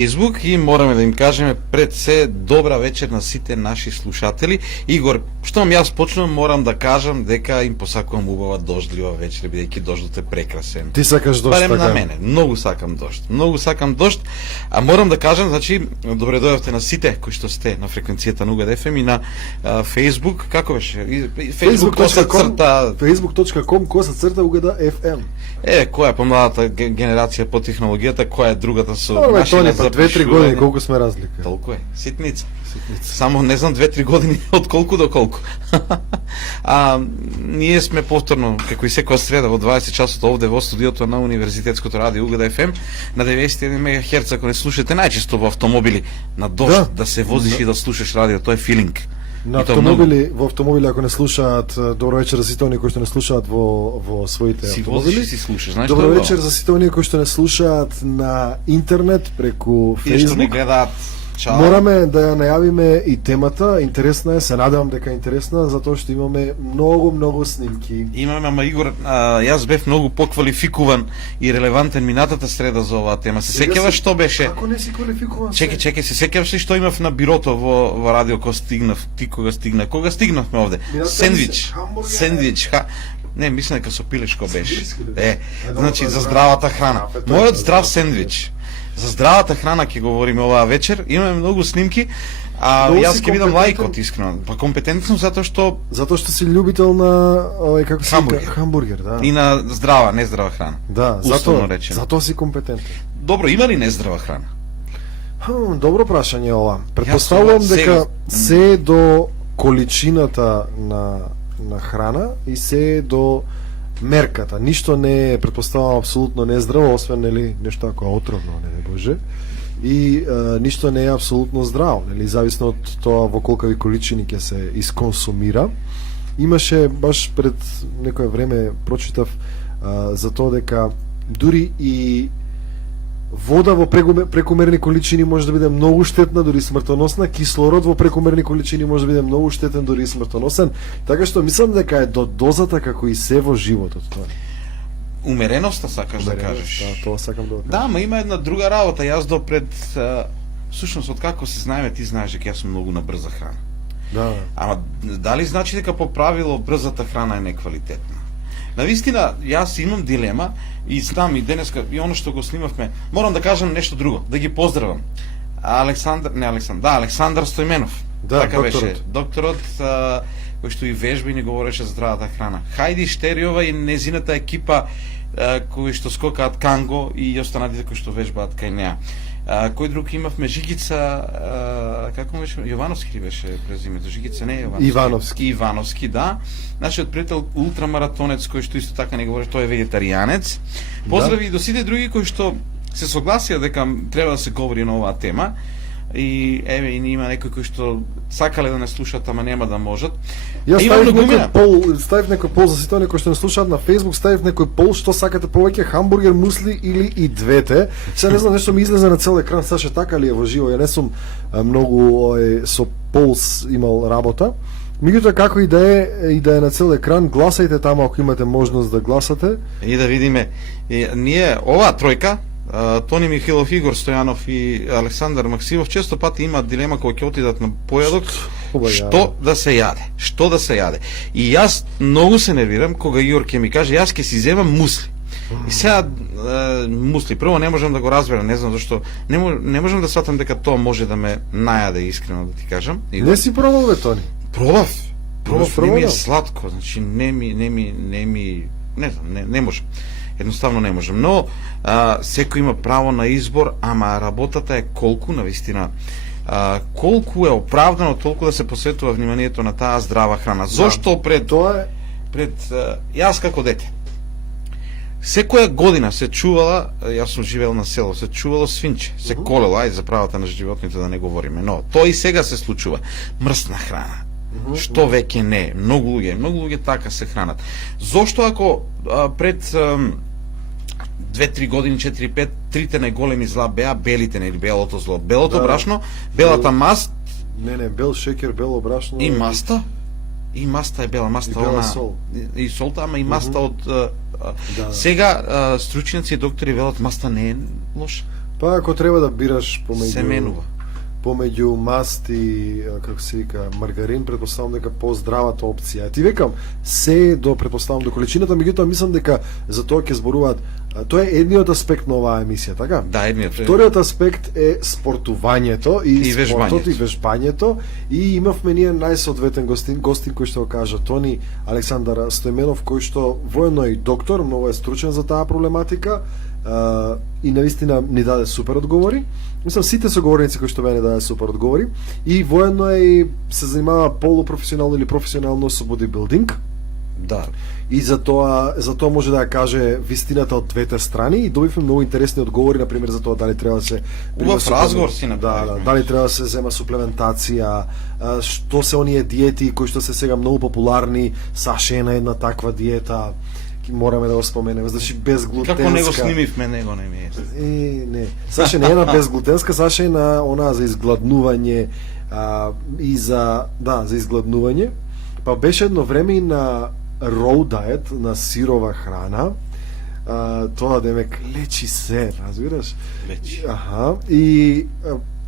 Facebook и мораме да им кажеме пред се добра вечер на сите наши слушатели. Игор, штом јас почнувам, морам да кажам дека им посакувам убава дождлива вечер, бидејќи дождот е прекрасен. Ти сакаш дожд, Барем така? на мене. Многу сакам дожд. Многу сакам дожд. А морам да кажам, значи, добре дојдовте на сите кои што сте на фреквенцијата на УГД FM и на Facebook. Како беше? Facebook.com // УГД FM. Која е помладата генерација по технологијата, која е другата со машина за 2-3 запишување? години, колку сме разлика? Толку е. Ситница. Само не знам 2-3 години од колку до колку. Ние сме повторно, како и секоја среда, во 20 часот овде во студиото на Универзитетското радио УГД FM на 91 МГц, ако не слушате најчесто во автомобили, на дожд, да се возиш и да слушаш радио, тоа е филинг. На автомобили, во автомобили, ако не слушаат, добро вечер за сите оние кои што не слушаат во своите си автомобили. Возиш и си слушаш, знаеш Добро тоа? вечер за сите оние кои што не слушаат на интернет преку И што не Facebook. гледаат. Чао. Мораме да ја најавиме и темата, интересна е, се надевам дека е интересна, затоа што имаме многу снимки. Имаме, ама Игор, јас бев многу поквалификуван и релевантен минатата среда за оваа тема. Се сеќаваш што беше? Како не си квалификуван? Чекај, се сеќаваш ли што имав на бирото во радио кога стигнав? Ти кога стигна? Кога стигнавме овде? Сендвич. Сендвич. Не, мислам дека со пилешко беше. Значи за здравата храна. Мојот здрав сендвич. За здравата храна ќе говориме оваа вечер. Имаме многу снимки, јас ќе видам лајкот искрено. Па компетентен сум затоа што си љубител на како се Хамбургер. Хамбургер, да. и на здрава, нездрава храна. Да, условно речено. затоа си компетентен. Добро, има ли нездрава храна? Добро прашање ова. Претпоставувам Јас дека сега- се до количината на храна и се до мерката. Ништо не е, претпоставувам, апсолутно нездраво, освен нели нешто ако е отровно, не боже. И ништо не е апсолутно здраво, нели, зависно од тоа во колкави количини ќе се исконсумира. Имаше баш пред некое време прочитав за тоа дека дури и вода во прекомерни количини може да биде многу штетна, дури смртоносна, кислород во прекомерни количини може да биде многу штетен, дури и смртоносен, така што мислам дека е до дозата како и се во животот тоа. Умереноста сакаш да кажеш. Да, тоа сакам да кажам. Да, ма има една друга работа. Јас допред всушност од како се знаеме, ти знаеш дека јас сум многу на брза храна. Да. Ама дали значи дека по правило брзата храна е неквалитетна? Навистина, јас имам дилема и знам и денеска и оно што го снимавме. Морам да кажам нешто друго, да ги поздравам. Александар Стојменов. Да, така докторот. беше. Докторот кој што и вежба и ни говореше за здравата храна. Хајди Штериова и незината екипа кои што скокаат канго и останатите кои што вежбаат кај неа. Кој друг имавме? Жигица, како беше? Јовановски беше презимето. Жигица не е Јовановски. Ивановски, да. Нашиот пријател ултрамаратонец кој што исто така не говори, тој е вегетаријанец. Поздрави и до сите други кои што се согласија дека треба да се говори на оваа тема. И еве и има некои кои што сакале да не слушаат, ама нема да можат. Јас Имам ставив некој пол за сите оние кои што не слушаат на Facebook, ставив некој пол што сакате повеќе, хамбургер, мусли или и двете. Сега не знам, нешто ми излезе на цел екран, саше така ли е во живо, ја не сум многу со полс имал работа. Меѓутоа како и да е на цел екран, гласајте таму ако имате можност да гласате. И да видиме, ние оваа тројка, Тони Михилов, Игор Стојанов и Александар Максимов често пати имаат дилема кога ќе отидат на појадок, што да се јаде. И јас многу се нервирам кога Игор ќе ми каже јас ќе си земам мусли. И сега мусли, прво не можам да го разберам, не знам зашто, не можам да сватам дека тоа може да ме најаде, искрено да ти кажам. Не си пробал бе, Тони? Пробав, не ми е да. сладко, значи не знам, не можам. Едноставно не можем. Но секој има право на избор, ама работата е колку навистина колку е оправдано толку да се посветува вниманието на таа здрава храна. Зошто пред јас како дете секоја година се чувала, јас сум живеел на село, се чувало свинче, се колело, ајде за правата на животните да не говориме, но тоа и сега се случува. Мрсна храна. Што веќе не е. Многу луѓе така се хранат. Зошто ако пред 2-3 години, 4-5, трите најголеми зла беа белите, нели белото зло, белото брашно, белата маст, Не, бел шекер, бело брашно и маста. И маста е бела, маста бела она сол. и солта, ама и маста од сега стручњаци и доктори велат маста не е лоша. Па ако треба да бираш Се менува. помеѓу масти, како се вика, маргарин, претпоставам дека поздравата опција. Ти викам, се до претпоставам до количината, меѓутоа мислам дека за тоа ќе зборуваат. Тоа е едниот аспект на оваа емисија, така? Да, едниот. Вториот аспект е спортувањето и спортот и вежбањето, и имавме ние најсоодветен гостин кој што го кажа Тони Александар Стојменов, кој што воено е доктор, многу е стручен за таа проблематика, и навистина ни даде супер одговори. Мислам, сите соговорници кои што мене даде супер одговори, и воено е и се занимава полупрофесионално или професионално со бодибилдинг. Да. И за тоа може да ја каже вистината од двете страни, и добивме многу интересни одговори, на пример за тоа дали треба да се Убав разговор си Да, направивме. дали треба да се зема суплементација, што се оние диети кои што се сега многу популарни, Саша е на една таква диета, мораме да го споменеме, значи безглутенска. Како не го снимивме, него не ми е. Не. Саша не е на безглутенска, Саша е на она за изгладнување, и за изгладнување. Па беше едно време и на raw diet, на сирова храна. Тоа демек лечи се, разбираш? Лечи. Аха. И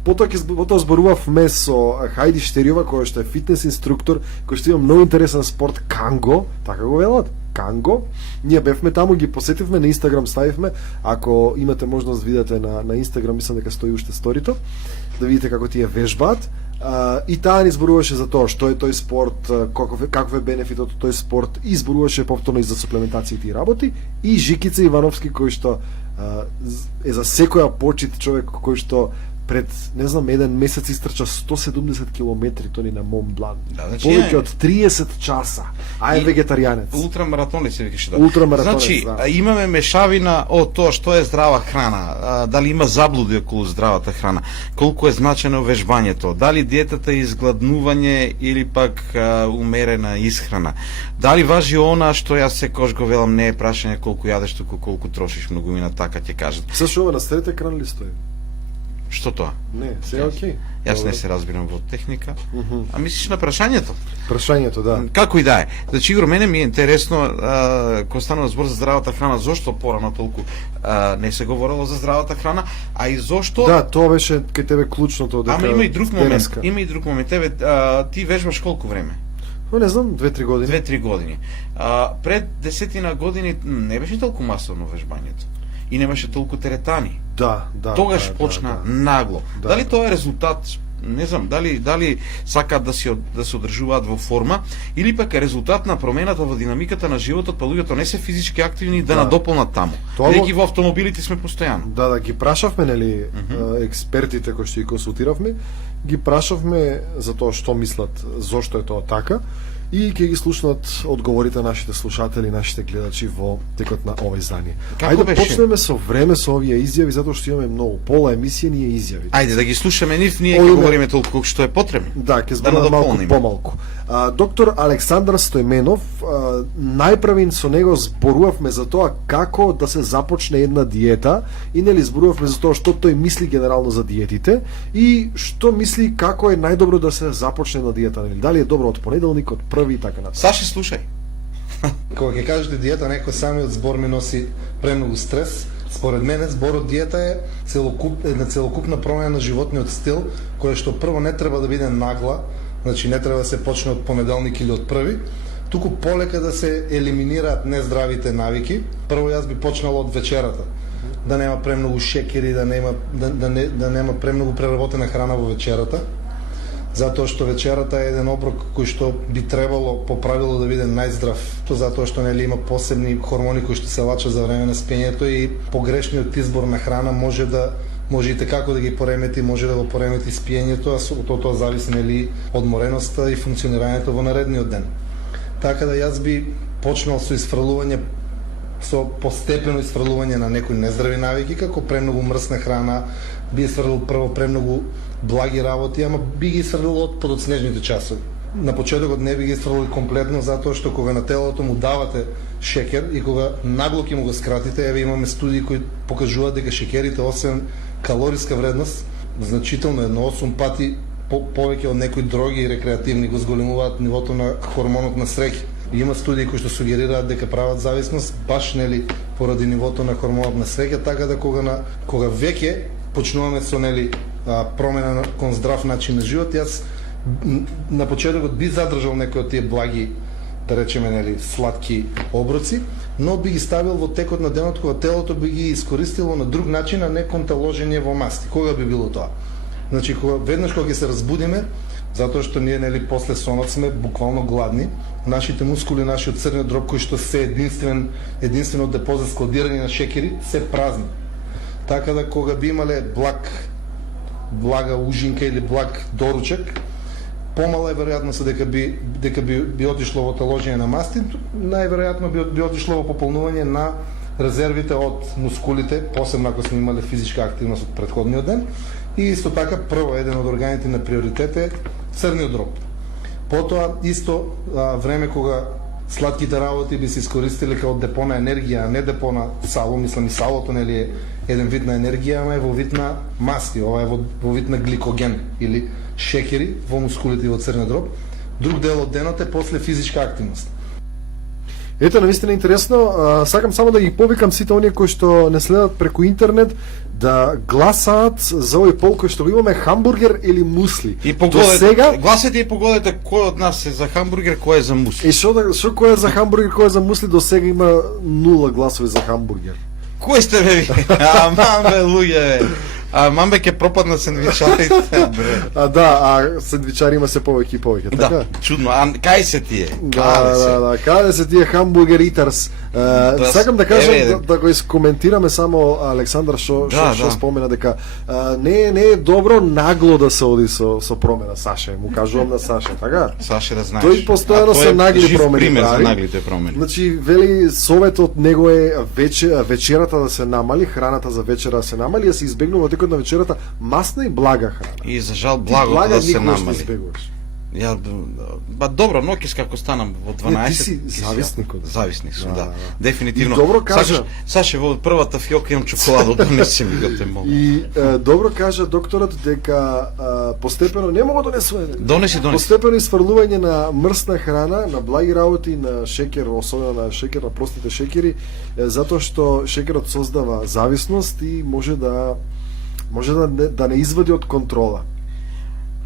потоа зборувавме со Хајди Штериова, која што е фитнес инструктор, кој што има многу интересен спорт канго, така го велат, канго. Ние бевме таму, ги посетивме, на Инстаграм ставивме. Ако имате можност видите на Инстаграм, мислам дека стои уште сторито, да видите како тие вежбаат. И таа ни зборуваше за тоа што е тој спорт, каков е бенефитот од тој спорт, и зборуваше повторно и за суплементациите и работи, и Жикица Ивановски, кој што е за секоја почит човек кој што пред, не знам, еден месец истрча 170 километри, тони на Мон Блан. Да, значи, повеќе од 30 часа. А е вегетаријанец. Ултрамаратон ли се викаше да? Ултрамаратонец, значи, да. Имаме мешавина од тоа што е здрава храна, дали има заблуди околу здравата храна, колку е значено вежбањето, дали диетата е изгладнување или пак умерена исхрана. Дали важи она што јас секогаш го велам, не е прашање колку јадеш, туку колку трошиш, многумина така ќе кажат. Сашо, ова на сред екран ли стои? Што тоа? Не, се е окей. Јас не се разбирам во техника. А мислиш на прашањето? Прашањето, да. Како и да е. Значи, Игор, мене ми е интересно, кога станува збор за здравата храна, зошто порано толку не се говорело за здравата храна, а и зошто... Да, тоа беше кај тебе клучното. Ама има и друг момент. Има и друг момент. Тебе, ти вежбаш колку време? Не знам, 2-3 години. 2-3 години. Пред 10 години не беше толку масовно вежбањето. И немаше толку теретани. Да. Тогаш почна нагло. Дали тоа е резултат, не знам, дали сакаат да се одржуваат во форма, или пак е резултат на промената во динамиката на животот, па луѓето не се физички активни да надополнат таму. Бидејќи во автомобилите сме постојано. Да, ги прашавме, нели, експертите кои што ги консултиравме, ги прашавме за тоа што мислат, зошто е тоа така, и ќе ги слушнат одговорите на нашите слушатели, нашите гледачи во текот на овој издание. Ајде да почнеме со време со овие изјави, затоа што имаме многу. Пола емисија ни е изјави. Ајде да ги слушаме нив, ние ќе говориме толку колку што е потребно. Да, ќе зборуваме малку помалку. Доктор Александар Стојменов, најпрвин со него зборувавме за тоа како да се започне една диета, и нели зборувавме за тоа што тој мисли генерално за диетите и што мисли како е најдобро да се започне една диета, нели? Дали е добро од понеделник, од први и така натаму. Саши, слушај. Кога ќе кажете диета, некој самиот збор ми носи премногу стрес. Според мене зборот диета е една целокупна промена на животниот стил, која што прво не треба да биде нагла, значи не треба да се почне од понеделник или од први, туку полека да се елиминираат нездравите навики. Прво јас би почнал од вечерата. Да нема премногу шекери, да нема премногу преработена храна во вечерата. Затоа што вечерата е еден оброк кој што би требало по правило да биде најздрав. Тоа затоа што нели има посебни хормони кои што се лачат за време на спиењето и погрешниот избор на храна може и како да ги поремети, може да го поремети спиењето, а тоа зависи нели од мореноста и функционирањето во наредниот ден. Така да јас би почнал со изфрлување, со постепено изфрлување на некои нездрави навики, како премногу мрсна храна, би изфрлил прво премногу благи работи, ама би ги изфрлил од подоцнежните часови. На почетокот не би ги изфрлил комплетно, затоа што кога на телото му давате шекер и кога нагло ќе му го скратите, еве имаме студии кои покажуваат дека шекерите, освен калориска вредност, значително 8 пати повеќе од некои други и рекреативни го зголемуваат нивото на хормонот на среќа. И има студии кои што сугерираат дека прават зависност баш нели поради нивото на хормонот на среќа, така да кога веќе почнуваме со промена кон здрав начин на живот. Јас на почетокот би задржал некои од тие благи, да речеме, сладки оброци, но би ги ставил во текот на денот кога телото би ги искористило на друг начин, а не кон ложење во масти. Кога би било тоа? Значи, веднаш кога ќе се разбудиме, затоа што ние после сонот сме буквално гладни, нашите мускули, нашиот црниот дроб кој што се единствено депозит складирани на шекери, се празни. Така да кога би имале блага ужинка или благ доручек, помала е веројатноста дека би отишло во таложење на масти, најверојатно би отишло во пополнување на резервите од мускулите, посебно ако сме имале физичка активност од претходниот ден. И исто така, прво, еден од органите на приоритет е црниот дроб. Потоа, исто време кога сладките работи би се искористили како депо на енергија, а не депо на сало, мислам и салото е еден вид на енергија, ама е во вид на масти, ова е во вид на гликоген или шекери во мускулите и во црниот дроб. Друг дел од денот е после физичка активност. Ето, навистина интересно, сакам само да ги повикам сите оние кои што не следат преку интернет да гласаат за овој пол кој што го имаме хамбургер или мусли. И погодете, гласете и погодете кој од нас е за хамбургер, кој е за мусли. И што кој е за хамбургер, кој е за мусли, до сега има 0 гласови за хамбургер. Кој сте бе ви? Мамбе, луѓе, бе. Мамбе ќе пропадна сендвичарите. Сендвичари има се повеќе и повеќе, така? Да, чудно. Кај се тие? Да, каде се тие хамбургер итърс? Сакам да кажам да го искоментираме само Александар што спомена дека не е добро нагло да се оди со промена. Саше, му кажувам на Саше, така? Саше да знаеш. Тој постојано се нагли промени. Пример за наглите промени. Значи, вели советот него е вечерата да се намали, храната за вечера да се намали, да се избегнува текот на вечерата масна и блага храна. И за жал благото да се намали. Ја добро, ноќес како станам во 12. Ти си зависник од. Зависник сум, да. Дефинитивно. И добро кажа. Саше во првата фиока имам чоколадо, донеси ми го те молам. И добро кажа докторот дека постепено не мога да Донеси. Постепено isfрлување на мрсна храна, на благи работи, на шекер, особено на шекер, на простите шекери, затоа што шекерот создава зависност и може да не извади од контрола.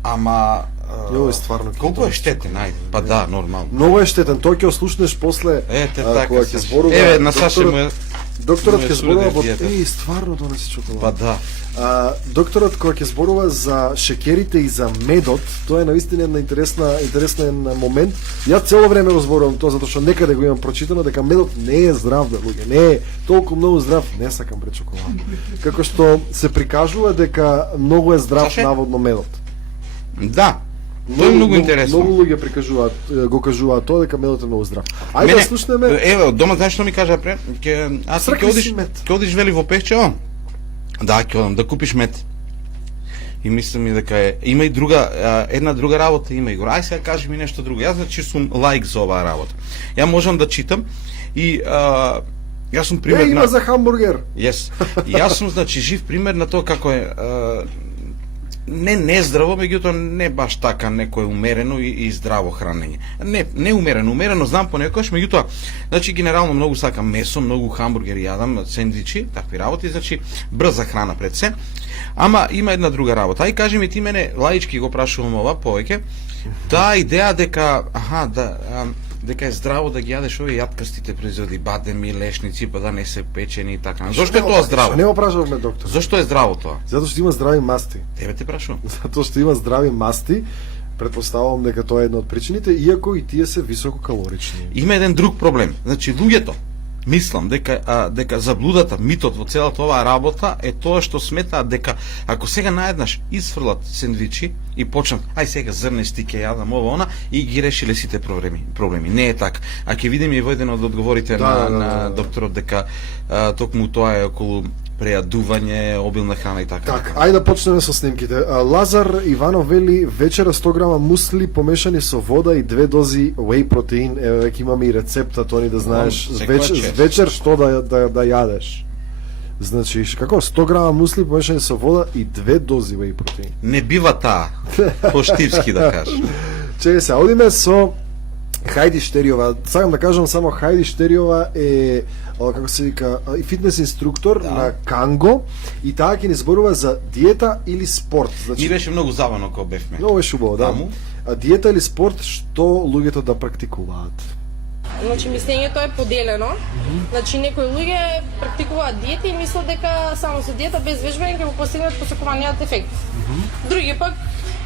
Ама Јој е стварно. Колку е штетен, ајде. Па да, нормално. Многу е штетен, тој ќе ослушнеш после кога ќе зборува. На Саше му е докторот ќе зборува во стварно донеси чоколада. Па да. Докторот кога ќе зборува за шекерите и за медот, тоа е навистина една интересен момент. Јас цело време го зборувам тоа затоа што некаде го имам прочитано дека медот не е здрав, луѓе, не е толку многу здрав, не сакам пред чоколада. Како што се прикажува дека многу е здрав наводно медот. Да. Тоа е многу интересно. Многу луѓе го кажуваат тоа дека медот е многу здрав. Ајде да слушнеме. Еве, дома знаеш што ми кажа пред? Ќе одиш вели во Пешчево? Да, ќе одам да купиш мед. И мислам и дека има и една друга работа, има и гора. Ај сега кажи ми нешто друго. Јас значи сум лаик за оваа работа. Ја можам да читам и јас сум пример има за хамбургер. Јес. Јас сум значи жив пример на тоа како е не здраво, меѓутоа не баш така некое умерено и здраво хранење. Не умерено знам понекогаш, меѓутоа, значи генерално многу сакам месо, многу хамбургери јадам, сендвичи, такви работи, значи брза храна пред се. Ама има една друга работа. Ај кажи ми ти мене, лаички го прашувам ова повеќе, таа идеја дека е здраво да ги јадеш овие јаткастите производи, бадеми, лешници, па да не се печени и така. Зошто е тоа здраво? Не го прашуваме, доктор. Зошто е здраво тоа? Затоа што има здрави масти. Тебе те прашувам. Затоа што има здрави масти, претпоставувам дека тоа е една од причините, иако и тие се висококалорични. Има еден друг проблем. Значи луѓето мислам дека заблудата, митот во целата оваа работа е тоа што сметаат дека ако сега наеднаш исфрлат сендвичи и почнат, ај сега зрнести ќе јадам ова она и ги решиле сите проблеми. Не е така. А ќе видиме и во еден од одговорите на докторот дека токму тоа е околу прејадување, обилна храна и така. Так, ајде да почнеме со снимките. Лазар Иванов вели вечера 100 грама мусли помешани со вода и 2 дози whey протеин. Еве веќе имаме и рецепта, тоа ни да знаеш вечер што да јадеш. Значи, како 100 грама мусли помешани со вода и 2 дози whey протеин. Не бива таа. Поштивски да кажеш. Чеј се, одиме со Хајди Штериова, сакам да кажам само Хајди Штериова е како се вика и фитнес инструктор на Канго и таа ќе ни зборува за диета или спорт. Ни беше многу забавно кога бевме. Многу беше убаво, да. Таму. А диета или спорт што луѓето да практикуваат? Значи мислењето е поделено. Значи некои луѓе практикуваат диета и мислат дека само со диета без вежбање ќе го постигнат посакуваниот ефект. Други пак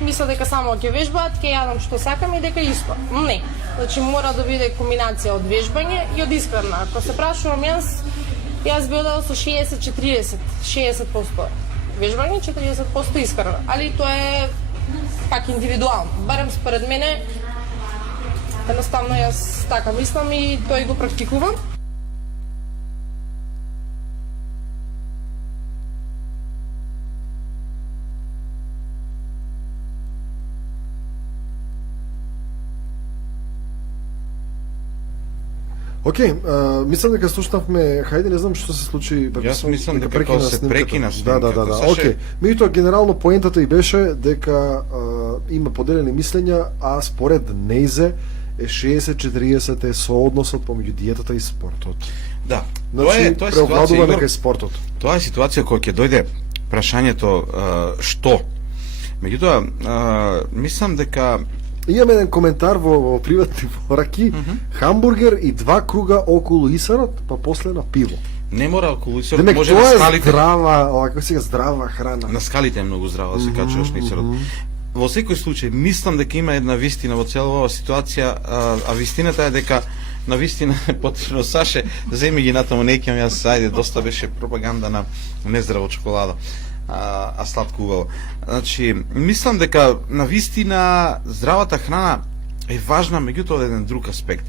мислат дека само ќе вежбаат, ќе јадам што сакам и дека исто. Не. Значи мора да биде комбинација од вежбање и од исхрана. Ако се прашувам јас би одел со 60-40, 60% вежбање, 40% исхрана. Али тоа е пак индивидуално. Барем според мене, едноставно јас така мислам и тој го практикувам. Океј, мислам дека слушнавме, хајде не знам што се случи. Јас мислам дека како се прекина снимката. Да. Океј. Меѓутоа генерално поентата и беше дека има поделени мислења, а според Нејзе е 60-40 е соодносот помеѓу диетата и спортот. Да. Значи, тоа е преовладува ситуација, дека е спортот. Тоа е ситуација кога ќе дојде прашањето што. Меѓутоа, мислам дека Имам еден коментар во приватни пораки, хамбургер и 2 круга околу исарот, па после на пиво. не мора околу исерот, Демек, може на тоа е скалите. здрава, како сега здрава храна. На скалите е многу здраво да се качуваш на исерот. Во секој случај, мислам дека има една вистина во цела оваа ситуација, а вистината е дека на вистина е потребно Саше, земи ги натаму, не ќе јас, ајде, доста беше пропаганда на нездраво чоколада. А сладко убаво. Значи, мислам дека на вистина здравата храна е важна, меѓутоа од еден друг аспект.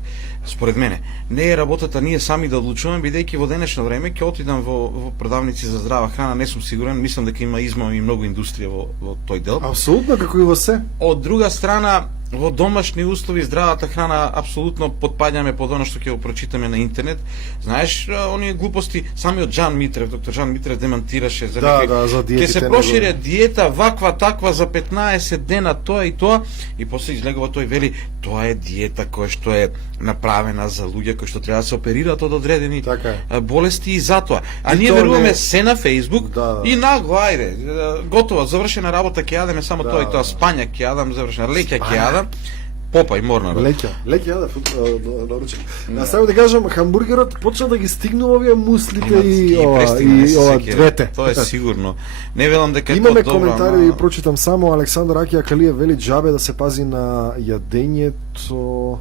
Според мене, не е работата ние сами да одлучуваме, бидејќи во денешно време ќе отидам во продавници за здрава храна, не сум сигурен, мислам дека има измами и многу индустрија во тој дел. Апсолутно, како и во се. Од друга страна, во домашни услови здравата храна апсолутно подпаѓаме под оно што ќе го прочитаме на интернет. Знаеш, оние глупости самиот Жан Митрев, доктор Жан Митрев демантираше за Да, некои да, за диетите ќе се прошири диета ваква таква за 15 дена тоа и тоа и после излегува тој вели тоа е диета која што е направена за луѓе кои што треба да се оперираат од одредени Така е. болести и затоа. А И ние тоа веруваме не- се на Facebook Да. и нагло ајде, готово, завршена работа ќе јадеме само Да. тоа и тоа, спањак ќе јадам, завршена леќа ќе јадам. Попа и морна. Леќа јаде на ручек. А само да кажам, хамбургерот почна да ги стигнува овие муслите и ова двете. Тоа е сигурно. Не велам дека е Имаме тоа добро, коментари, ама- ви прочитам само. Александар Акија Калиев вели џабе да се пази на јадењето.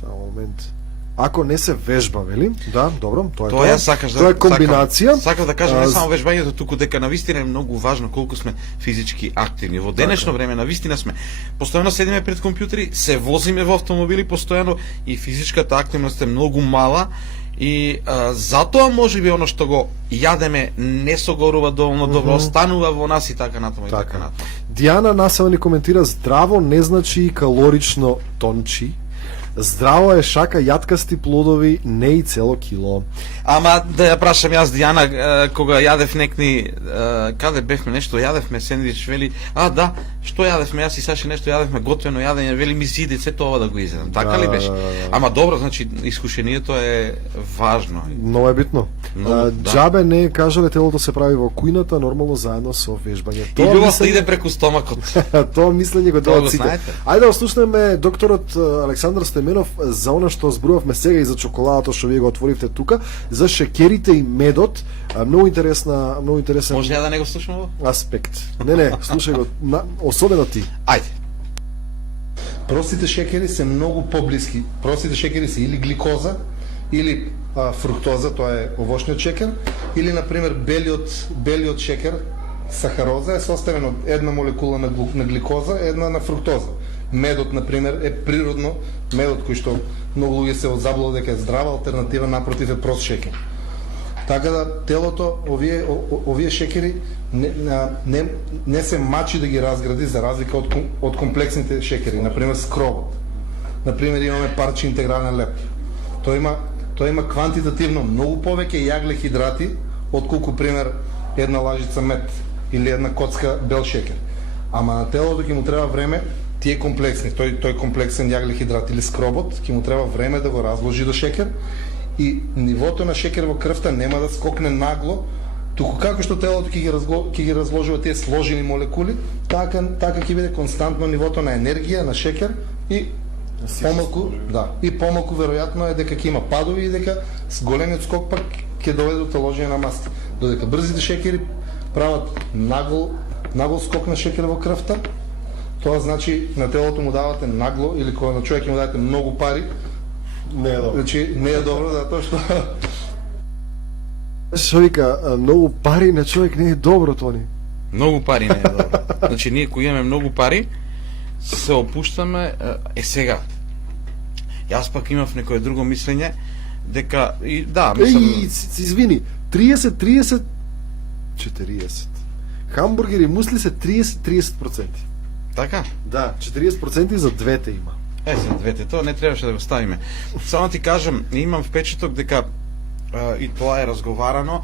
Само момент. Ако не се вежба, вели? Да, добро, тоа е Тоа ја сакаш да Тоа е комбинација. Сакам да кажам не А, само вежбањето, туку дека навистина е многу важно колку сме физички активни. Во денешно време навистина сме постојано седиме пред компјутери, се возиме во автомобили постојано и физичката активност е многу мала. И затоа можеби оно што го јадеме не согорува доволно добро, останува во нас и така натаму и така натаму. Дијана Насава ни коментира здраво не значи и калорично тончи. Здраво е шака јаткасти плодови, не и цело кило. Ама да ја прашам јас Дијана, кога јадев некни, каде бевме нешто, јадевме сендвич, вели, да, што јадевме, јас и Саши нешто јадевме, готвено јадење, вели ми зиди се тоа да го изедам. Така ли беше? Ама добро, значи искушението е важно. Многу е битно. Многу, да. Џабе не кажале телото се прави во кујната, нормално заедно со вежбање. И љубовта иде преку стомакот. Тоа мислење го Тоа делат го сите. знаете. Ајде да слушнеме докторот Александар Стеменов за она што зборувавме сега и за чоколадата што вие го отворивте тука, за шекерите и медот. Многу интересен Може ја да не го слушаме ово? аспект. Не, слушај го, особено ти. Ајде. Простите шекери се многу поблиски. Простите шекери се или гликоза, или фруктоза, тоа е овошниот шекер, или на пример белиот шекер, сахароза е составен од една молекула на гликоза, една на фруктоза. Медот на пример е природно медот кој што многу луѓе се озаблудат дека е здрава алтернатива, напротив е прост шекер. Така да телото овие шекери не се мачи да ги разгради за разлика од комплексните шекери, на пример скробот. На пример имаме парче интегрален леп. Тоа има квантитативно многу повеќе јагле-хидрати отколку пример една лажица мед или една коцка бел шекер. Ама на телото ќе му треба време тие комплексни, тој комплексен јаглехидрат или скробот, ќе му треба време да го разложи до шекер и нивото на шекер во крвта нема да скокне нагло, туку како што телото ќе ги разложи во тие сложени молекули, така ќе биде константно нивото на енергија, на шекер и помалку веројатно е дека ќе има падови и дека с големиот скок пак ќе доведе до таложење на маси. Додека брзите шекери прават нагол скок на шекер во крвта, тоа значи на телото му давате нагло или кога на човек му дадете многу пари, Не е добро. значи не е добро затоа што Што вика, многу пари на човек не е добро, Тони. Многу пари не е добро. Значи ние кои имаме многу пари, се опуштаме сега. Јас пак имав некое друго мислење дека и да, мислам Извини, 30, 40. Хамбургери и мусли се 30%. така. Да, 40% за двете има. За двете, тоа не требаше да го ставиме. Само ти кажам, имам впечаток дека и тоа е разговарано,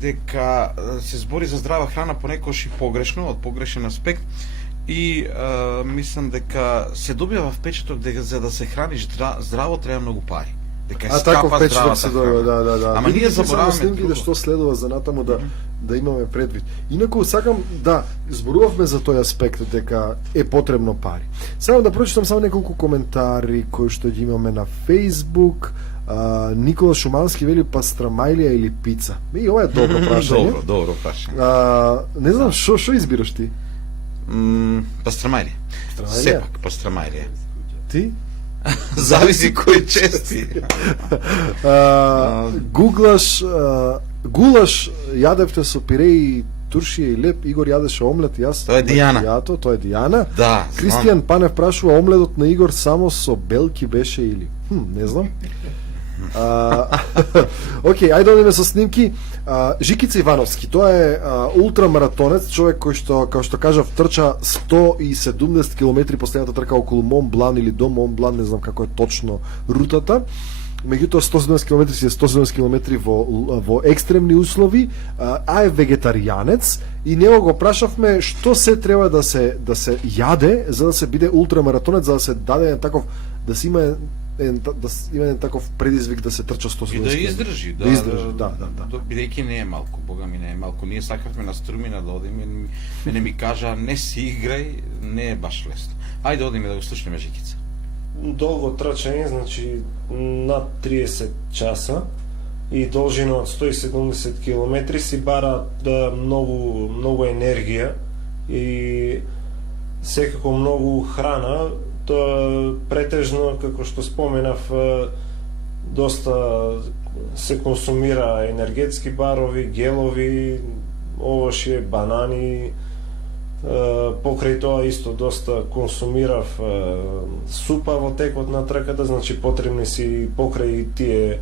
дека се збори за здрава храна понекогаш и погрешно, од погрешен аспект, и мислам дека се добива впечаток дека за да се храниш здраво треба многу пари. Дека е таков скапа впечаток се здравата добива, храна. да. Ама ние Видите само забораваме снимките друго. што следува за натаму да имаме предвид. Инаку сакам зборувавме за тој аспект дека е потребно пари. Само да прочитам само неколку коментари кои што ги имаме на Facebook. Никола Шумански вели пастрамајлија или пица. И ова е добро прашање. Добро прашање. Не знам што избираш ти? Пастрамајлија. Пастрамајлија? Сепак пастрамајлија. Ти? Зависи кој чести. Гулаш јадевте со пире и туршија и леп, Игор јадеше омлет, јас. Тоа е Дијана. Тоа е Дијана. Да, Кристијан Панев прашува омлетот на Игор само со белки беше или? Не знам. Океј, ајде одиме со снимки. Жикица Ивановски, тоа е ултрамаратонец, човек кој што, како што кажав, трча 170 км последната трка околу Мон Блан или до Мон Блан, не знам како е точно рутата. Меѓутоа 170 км си е 170 км во екстремни услови, а е вегетаријанец и него го прашавме што се треба да се јаде за да се биде ултрамаратонец, за да се даде еден таков, да се има еден таков предизвик да се трча 170 И км. да издржи, да. Бидејќи не е малку, бога ми не е малку. Ние сакавме на Струмина да одиме, мене ми кажа не си играј, не е баш лесно. Ајде одиме да го слушнеме Жикица. Долго трчање, значи над 30 часа и должина од 170 км си бара многу енергија и секако многу храна. Тоа претежно, како што споменав, доста се консумира енергетски барови, гелови, овошје, банани. Покрај тоа исто доста консумирав супа во текот на трката, значи потребни си покрај тие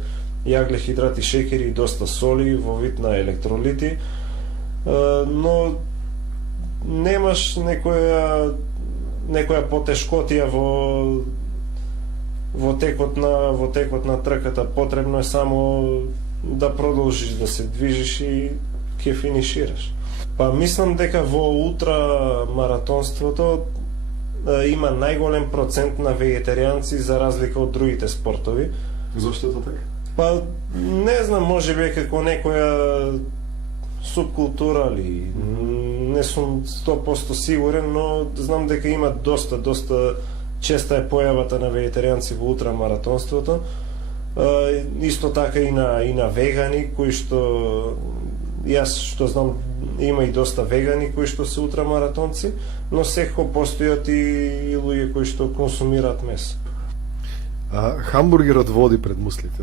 јаглехидрати, шекери и доста соли во вид на електролити, но немаш некоја потешкотија во текот на трката. Потребно е само да продолжиш да се движиш и ќе финишираш. Па мислам дека во ултрамаратонството има најголем процент на вегетаријанци за разлика од другите спортови. Зошто е тоа така? Па не знам, можеби е како некоја субкултура или не сум 100% сигурен, но знам дека има доста честа е појавата на вегетаријанци во ултрамаратонството. Исто така и на вегани, кои што јас што знам има и доста вегани кои што се ултрамаратонци, но секако постојат и луѓе кои што консумираат месо. Хамбургерот води пред муслите.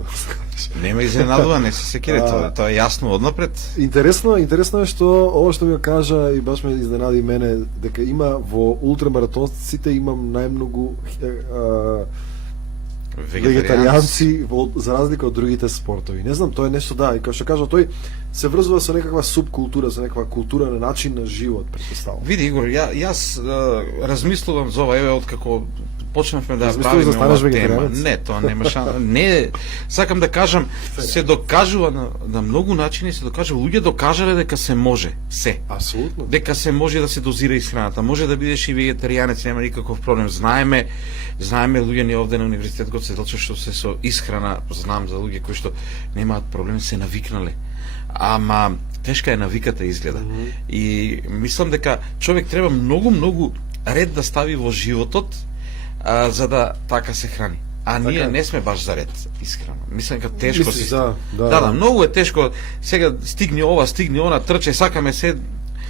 Нема изненадува, не се секире, тоа е јасно однапред. Интересно е што ова што ми го кажа и баш ме изненади мене, дека има во ултрамаратонците имам најмногу вегетаријанци за разлика од другите спортови. Не знам, тоа е нешто и како што кажа тој, се врзува со некаква субкултура, со некаква култура на начин на живот, претпоставувам. Види, Игор, јас размислувам за ова, еве, откако почнавме да Размислуваш правиме да станеш оваа тема. вегетаријанец? Не, тоа нема шанс. Не, сакам да кажам, се докажува на многу начини, се докажува, луѓе докажале дека се може, се. Апсолутно. Дека се може да се дозира исхраната. Може да бидеш и вегетаријанец, нема никаков проблем. Знаеме луѓе ни овде на универзитет Гоце Делчев што се со исхрана, знам за луѓе кои што немаат проблем, се навикнале. Ама тешка е навиката изгледа. И мислам дека човек треба многу ред да стави во животот, за да така се храни. А ние Така. не сме баш за ред исхрана. Мислам дека тешко Мислиш, си. да. Многу е тешко. Сега стигни ова, стигни она, трче, сакаме се.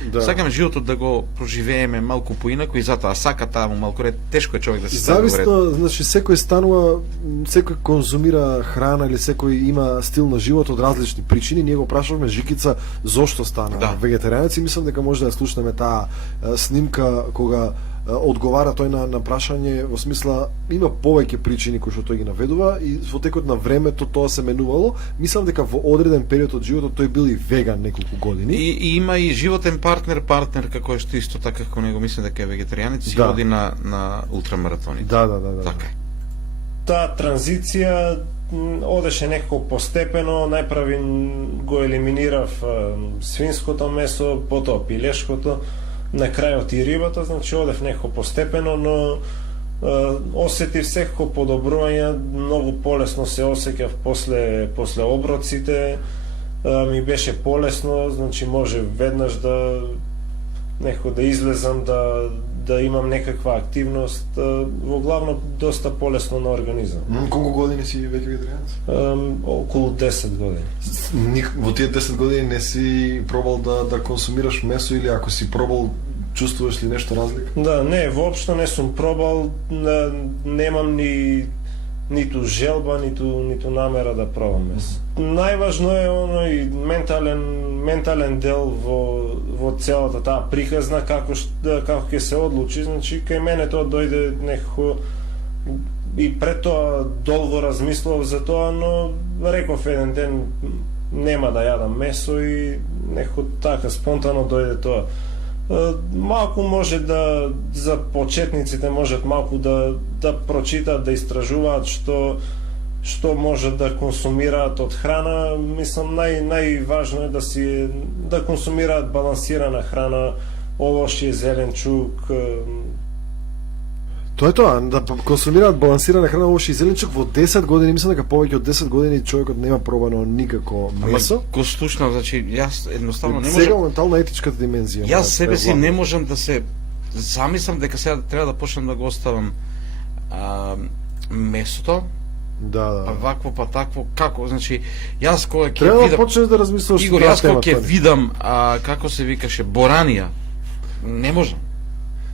Да. Сакаме животот да го проживееме малку поинако и затоа сака таму малку ред. Тешко е човек да се стави во ред. Зависно, значи секој станува, секој конзумира храна или секој има стил на живот од различни причини. Ние го прашавме Жикица зошто стана Да. вегетаријанец и мислам дека може да ја слушнеме таа снимка кога одговара тој на прашање во смисла има повеќе причини кои што тој ги наведува и во текот на времето тоа се менувало. Мислам дека во одреден период од животот тој бил и веган неколку години. И има и животен партнер како што исто така како него мислам дека е вегетаријанец и Да. оди на ултрамаратони. Да. Така е. Таа транзиција одеше некако постепено, најправи го елиминирав свинското месо, потоа пилешкото, на крајот и рибата, значи одев некако постепено, но осетив секако подобрување, многу полесно се осеќав после оброците, ми беше полесно, значи може веднаш да некако да излезам, да имам некаква активност, во главно доста полесно на организам. Колку години си веќе вегетаријанец? Околу 10 години. Во тие 10 години не си пробал да консумираш месо или ако си пробал, чувствуваш ли нешто разлика? Да, не, воопшто не сум пробал, немам ниту желба, ниту намера да пробам месо. Најважно е оној ментален дел во целата таа приказна како ќе се одлучи, значи кај мене тоа дојде некако и пред тоа долго размислував за тоа, но реков еден ден нема да јадам месо и некако така спонтано дојде тоа. Малку може за почетниците можат малку да прочитаат, да истражуваат што можат да консумираат од храна. Мислам најважно е да консумираат балансирана храна, овошје, зеленчук. Тоа е тоа, да консумираат балансирана храна, овошје и зеленчук во 10 години, мислам дека повеќе од 10 години човекот нема пробано никако месо. Го слушнав, значи јас едноставно не Сега можам. ментална етичката димензија. Јас себе си не можам да се замислам дека сега треба да почнам да го оставам месото, Да. вакво па такво, како, значи јас кога ќе Треба да видам почнеш да размислуваш Игор, таа јас кога тема, ќе Тони. видам како се викаше боранија, не можам.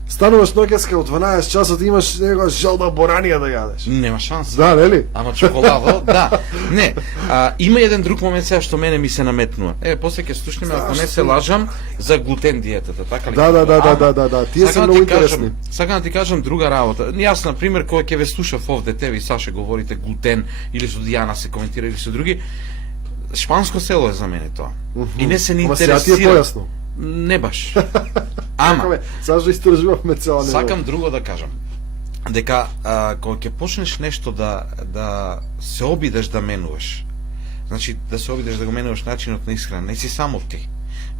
Стануваш ноќеска од 12 часот и имаш некоја желба боранија да јадеш. Нема шанс. Да, нели? Ама чоколадо, да. Не, има еден друг момент сега што мене ми се наметнува. После ќе слушнеме, ако не се лажам, за глутен диетата, така ли? Да. Тие се Сакам да многу ти кажам- интересни. Сакам да ти кажам друга работа. Јас, на пример, кога ќе ве слушав овде тебе и Саше говорите глутен, или со Дијана се коментира, или со други, шпанско село е за мене тоа. И не се ни Ама сега ти е интересира. појасно. Не баш. Ама, Сашо истражувавме цела неделя. сакам друго да кажам. Дека кога ќе почнеш нешто да се обидеш да менуваш, значи да се обидеш да го менуваш начинот на исхрана, не си само ти.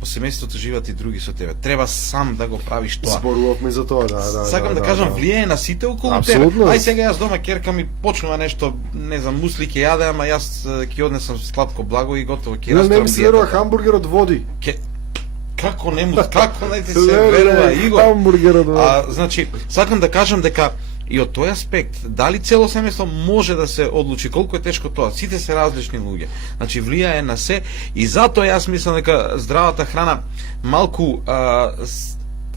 Во семејството живеат и други со тебе. Треба сам да го правиш тоа. Зборувавме за тоа, да. Сакам да кажам, влијае на сите околу Апсолутно. тебе. Ај сега јас дома керка ми почнува нешто, не знам, мусли ќе јаде, ама јас ќе однесам сладко благо и готово ќе Не расторам ми се верува диетата. хамбургерот води. Како не ти се верува, Игор? Хамбургерот води. Значи, сакам да кажам дека и од тој аспект, дали цело семејство може да се одлучи, колку е тешко тоа, сите се различни луѓе. Значи, влијае на се и затоа јас мислам дека здравата храна малку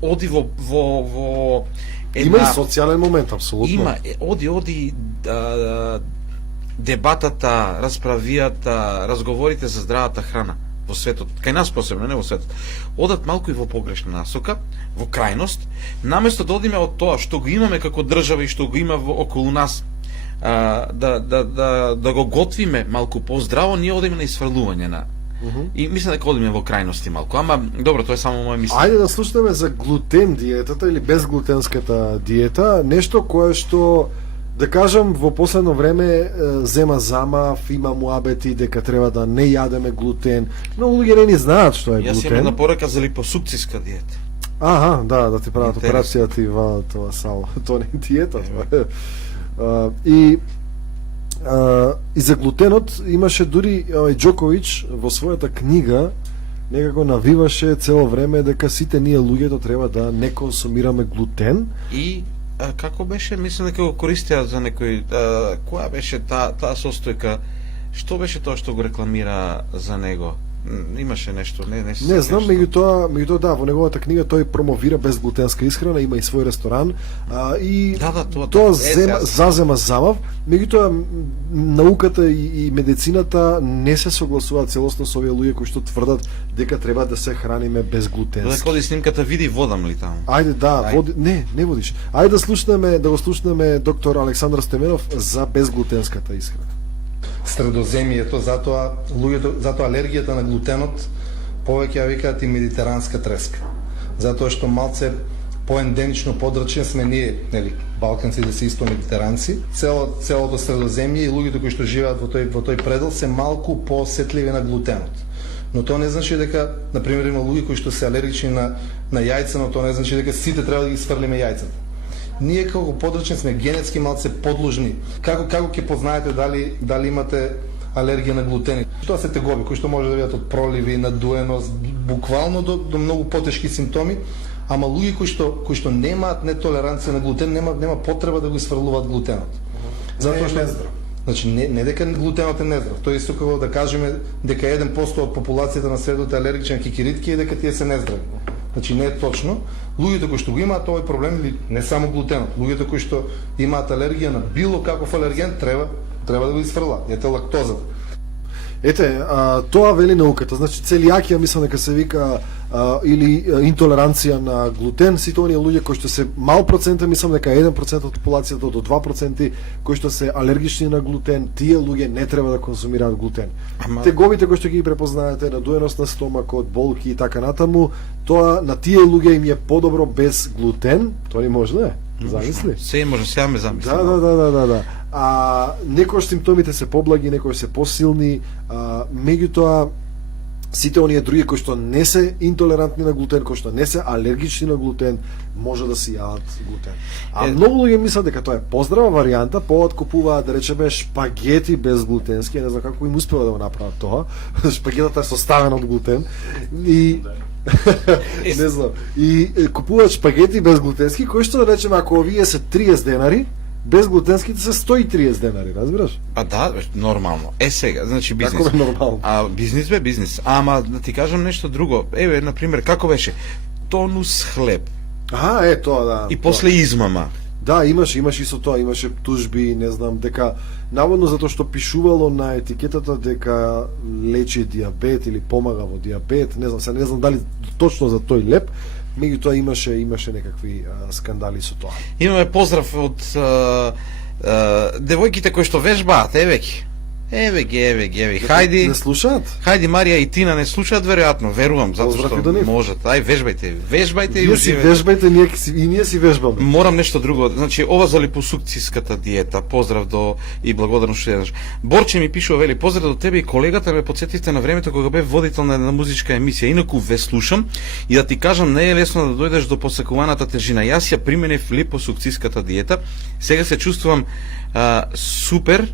оди во Има и социјален момент, апсолутно. Има, оди дебатата, расправијата, разговорите за здравата храна во светот, кај нас посебно, не во светот, одат малку и во погрешна насока, во крајност, наместо да одиме од тоа што го имаме како држава и што го има околу нас, да го готвиме малку поздраво, ние одиме на исфрлување И мислам дека одиме во крајности малку, ама добро, тоа е само моје мислење. Ајде да слушнеме за глутен диетата или безглутенската диета, нешто кое што да кажам во последно време зема замав, има муабети дека треба да не јадеме глутен. Многу луѓе не ни знаат што е Јас имам глутен. една порака за липосукциска диета. Аха, да ти прават Интересно. операција ти во тоа сало. Тоа не е диета. И за глутенот имаше дури Џоковиќ во својата книга некако навиваше цело време дека сите ние луѓето треба да не консумираме глутен. И како беше, мислам дека го користеа за некој, која беше таа состојка, што беше тоа што го рекламира за него? Имаше нешто, не се Не знам, сеќам што. меѓутоа да, во неговата книга тој промовира безглутенска исхрана, има и свој ресторан и Да, тоа зазема замав, меѓутоа науката и медицината не се согласуваат целосно со овие луѓе кои што тврдат дека треба да се храниме безглутенски. Додека оди снимката види водам ли таму? Ајде да, Ајде. не водиш. Ајде да го слушнеме доктор Александар Стеменов за безглутенската исхрана. Средоземјето, затоа алергијата на глутенот повеќе ја викаат и медитеранска треска. Затоа што малце поендемично подрачен сме ние, нели, балканците се исто медитеранци. Целото Средоземје и луѓето кои што живеат во тој предел се малку поосетливи на глутенот. Но тоа не значи дека, на пример, има луѓе кои што се алергични на јајца, но тоа не значи дека сите треба да ги сврлиме јајцата. Ние како подрачни сме генетски малце подложни. Како ќе познаете дали имате алергија на глутен? Тоа се тегоби кои што може да бидат од проливи, надуеност, буквално до многу потешки симптоми, ама луѓе кои што немаат нетолеранција на глутен, нема потреба да го сврлуваат глутенот. Затоа што значи не дека глутенот е нездрав, тој исто како да кажеме дека 1% од популацијата на светот е алергична на кикиритки и дека тие се нездрави. Значи не е точно. Луѓето кои што го имаат овој проблем, или не само глутенот, луѓето кои што имаат алергија на било каков алерген, треба да го изфрлаат. Ете лактозата. Ете, тоа вели науката. Значи целијакија мислам дека се вика или интолеранција на глутен, сите оние луѓе кои што се мал процент, мислам дека 1% од популацијата до 2% кои што се алергични на глутен, тие луѓе не треба да консумираат глутен. Тегобите кои што ги препознаете, надуеност на стомакот, болки и така натаму, тоа на тие луѓе им е подобро без глутен, тоа не може да е. Замисли? Се може, сега ме замисли. Да. Некојаш симптомите се поблаги, некојаш се посилни, меѓутоа сите оние други кои што не се интолерантни на глутен, кои што не се алергични на глутен, може да си јадат глутен. Многу луѓе мислат дека тоа е поздрава варијанта, купуваат да речеме шпагети безглутенски, не знам како им успева да го направат тоа. Шпагетата е составена од глутен и не знам. И купуваат шпагети безглутенски, кои што да речеме ако овие се 30 денари, безглутенските се 130 денари, разбираш? Да, нормално. Сега, значи бизнис. Како е нормално? Бизнис бе бизнис. Ама да ти кажам нешто друго. На пример, како беше? Тонус хлеб. Тоа да. И после измама. Да, имаше и со тоа, имаше тужби, не знам, дека наводно затоа што пишувало на етикетата дека лечи диабет или помага во диабет, не знам дали точно за тој леп, меѓутоа имаше некакви скандали со тоа. Имаме поздрав од девојките кои што вежбаат, еве ги, хајди. Не слушаат? Хајди Марија и Тина не слушаат веројатно, верувам, затоа што можат. Вежбајте и Вие си вежбајте, и ние си вежбаме. Морам нешто друго, значи ова за липосукцијската диета, поздрав и благодарност што еднаш. Борче ми пишува, вели, поздрав до тебе и колегата, ме потсетивте на времето кога бев водител на една музичка емисија, инаку ве слушам и да ти кажам не е лесно да дојдеш до посакуваната тежина. Јас ја применив липосукцијската диета, сега се чувствувам супер.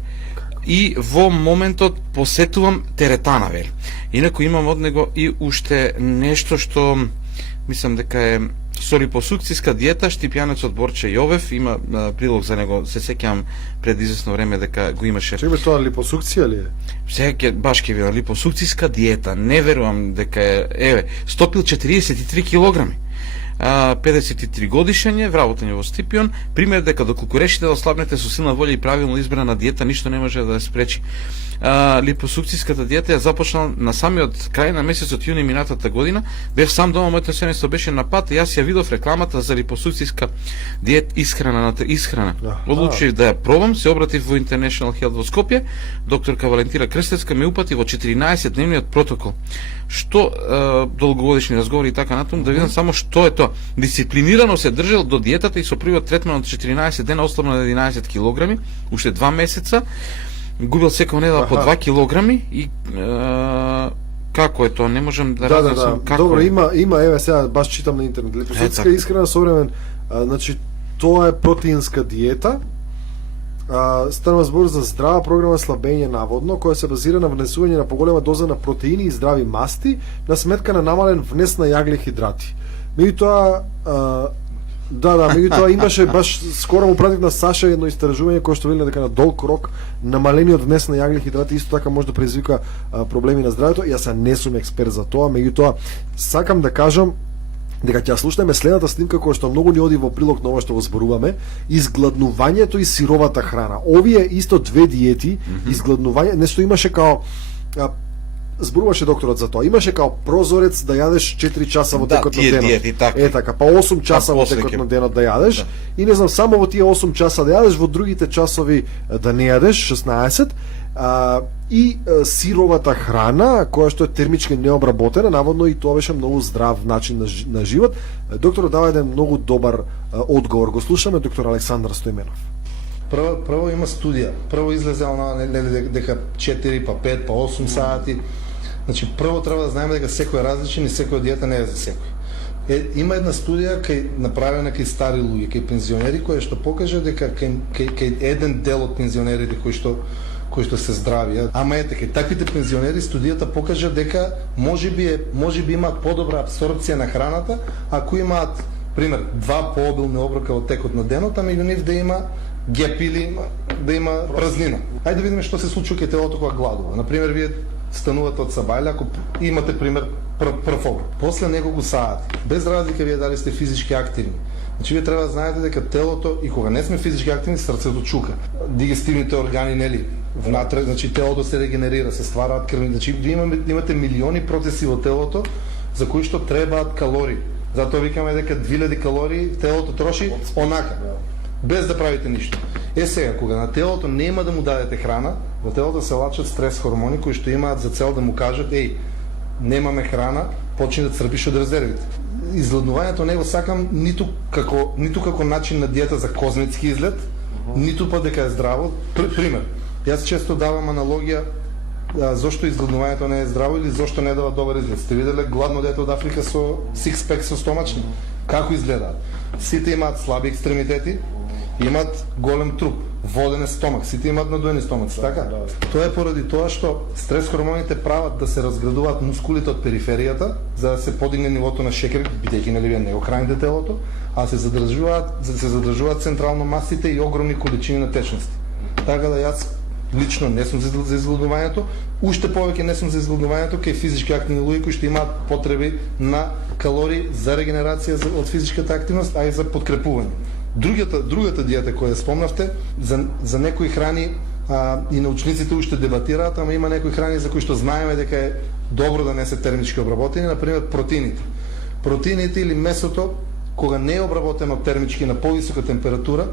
И во моментот посетувам теретана, вели. Инаку имам од него и уште нешто што мислам дека е со липосукцијска диета, Штипјанецот Борче Јовев, има прилог за него, се сеќавам пред известно време дека го имаше. Чекаме, тоа липосукција ли е? Сега баш ќе видам, липосукцијска диета, не верувам дека стопил 43 килограми. 53 годишен е, вработен во Стипион, пример дека доколку решите да ослабнете со силна волја и правилно избрана диета, ништо не може да ја спречи. липосукцијската диета ја започнала на самиот крај на месецот јуни минатата година. Бев сам дома, моето семејство беше на пат и јас ја видов рекламата за липосукцијска исхрана. Одлучив да ја пробам, се обратив во International Health во Скопје, докторка Валентина Крстевска ме упати во 14-дневниот протокол. Што долгогодишни разговори и така натаму, да видам само што е тоа. Дисциплинирано се држал до диетата и со првиот третман од 14 дена ослабна на 11 килограми, уште 2 месеца, губил секоја недела по 2 килограми и како е тоа? Не можам да размислам како. Добро, има, еве сега баш читам на интернет. Липосукцијска исхрана современ, значи тоа е протеинска диета. Станува збор за здрава програма слабење наводно, која се базира на внесување на поголема доза на протеини и здрави масти на сметка на намален внес на јагли и хидрати. Меѓутоа, меѓутоа имаше баш скоро му пратив на Саша едно истражување кое што вели дека на долг рок намалениот внес на јагли и хидрати исто така може да предизвика проблеми на здравето. Јас не сум експерт за тоа, меѓутоа сакам да кажам дека ќе слушнеме следната снимка која што многу ни оди во прилог на ова што го зборуваме, изгладнувањето и сировата храна. Овие исто две диети, изгладнување, нешто имаше као зборуваше докторот за тоа. Имаше као прозорец да јадеш 4 часа во текот на денот. Диети, така. Така, па 8 часа во текот на денот да јадеш и не знам само во тие 8 часа да јадеш, во другите часови да не јадеш 16. И сировата храна, која што е термички необработена, наводно и тоа беше многу здрав начин на живот. Докторот дава еден многу добар одговор. Го слушаме доктор Александар Стојменов. Прво има студија. Прво излезела дека 4, па 5, па 8 сати. Значи прво треба да знаеме дека секој е различен и секоја диета не е за секој. Има една студија направена кај стари луѓе, кај пензионери, која што покажа дека кај еден дел од пензионерите кои што се здрави. Ама кај таквите пензионери студијата покажа дека можеби имаат подобра апсорбција на храната ако имаат пример 2 пообилни оброка во текот на денот, а меѓу нив да има геп или да има празнина. Ајде да видиме што се случува кај телото кога гладува. Например, вие станувате од сабајле, ако имате пример прв оброк. После неколку сати, без разлика вие дали сте физички активни. Значи вие треба да знаете дека телото и кога не сме физички активни, срцето чука. Дигестивните органи нели внатре, значи телото се регенерира, се ствараат крвни, значи вие имате милиони процеси во телото за кои што требаат калории. Затоа викаме дека 2000 калории телото троши онака, без да правите ништо. Сега, кога на телото нема да му дадете храна, во телото се лачат стрес хормони кои што имаат за цел да му кажат немаме храна, почни да црпиш од резервите. Изгладнувањето не го сакам ниту како начин на диета за козметски изглед, ниту па дека е здраво. Пример, јас често давам аналогија зошто изгладнувањето не е здраво или зошто не дава добар изглед. Сте виделе гладно дете од Африка со сикспек со стомачни? Како изгледаат? Сите имаат слаби екстремитети, имаат голем труп, воден стомак, сите имаат надуени стомаци, така? Тоа е поради тоа што стрес хормоните прават да се разградуваат мускулите од периферијата, за да се подигне нивото на шекер, бидејќи нели вие не го храните телото, а се задржуваат централно масите и огромни количини на течности. Така да јас лично не сум за изгладнувањето, уште повеќе не сум за изгладнувањето кај физички активни луѓе кои што имаат потреби на калории за регенерација од физичката активност, а и за подкрепување. Другата диета која спомнавте, за некои храни и научниците уште дебатираат, ама има некои храни за кои што знаеме дека е добро да не се термички обработени, например протеините. Протеините или месото, кога не е обработено термички на повисока температура,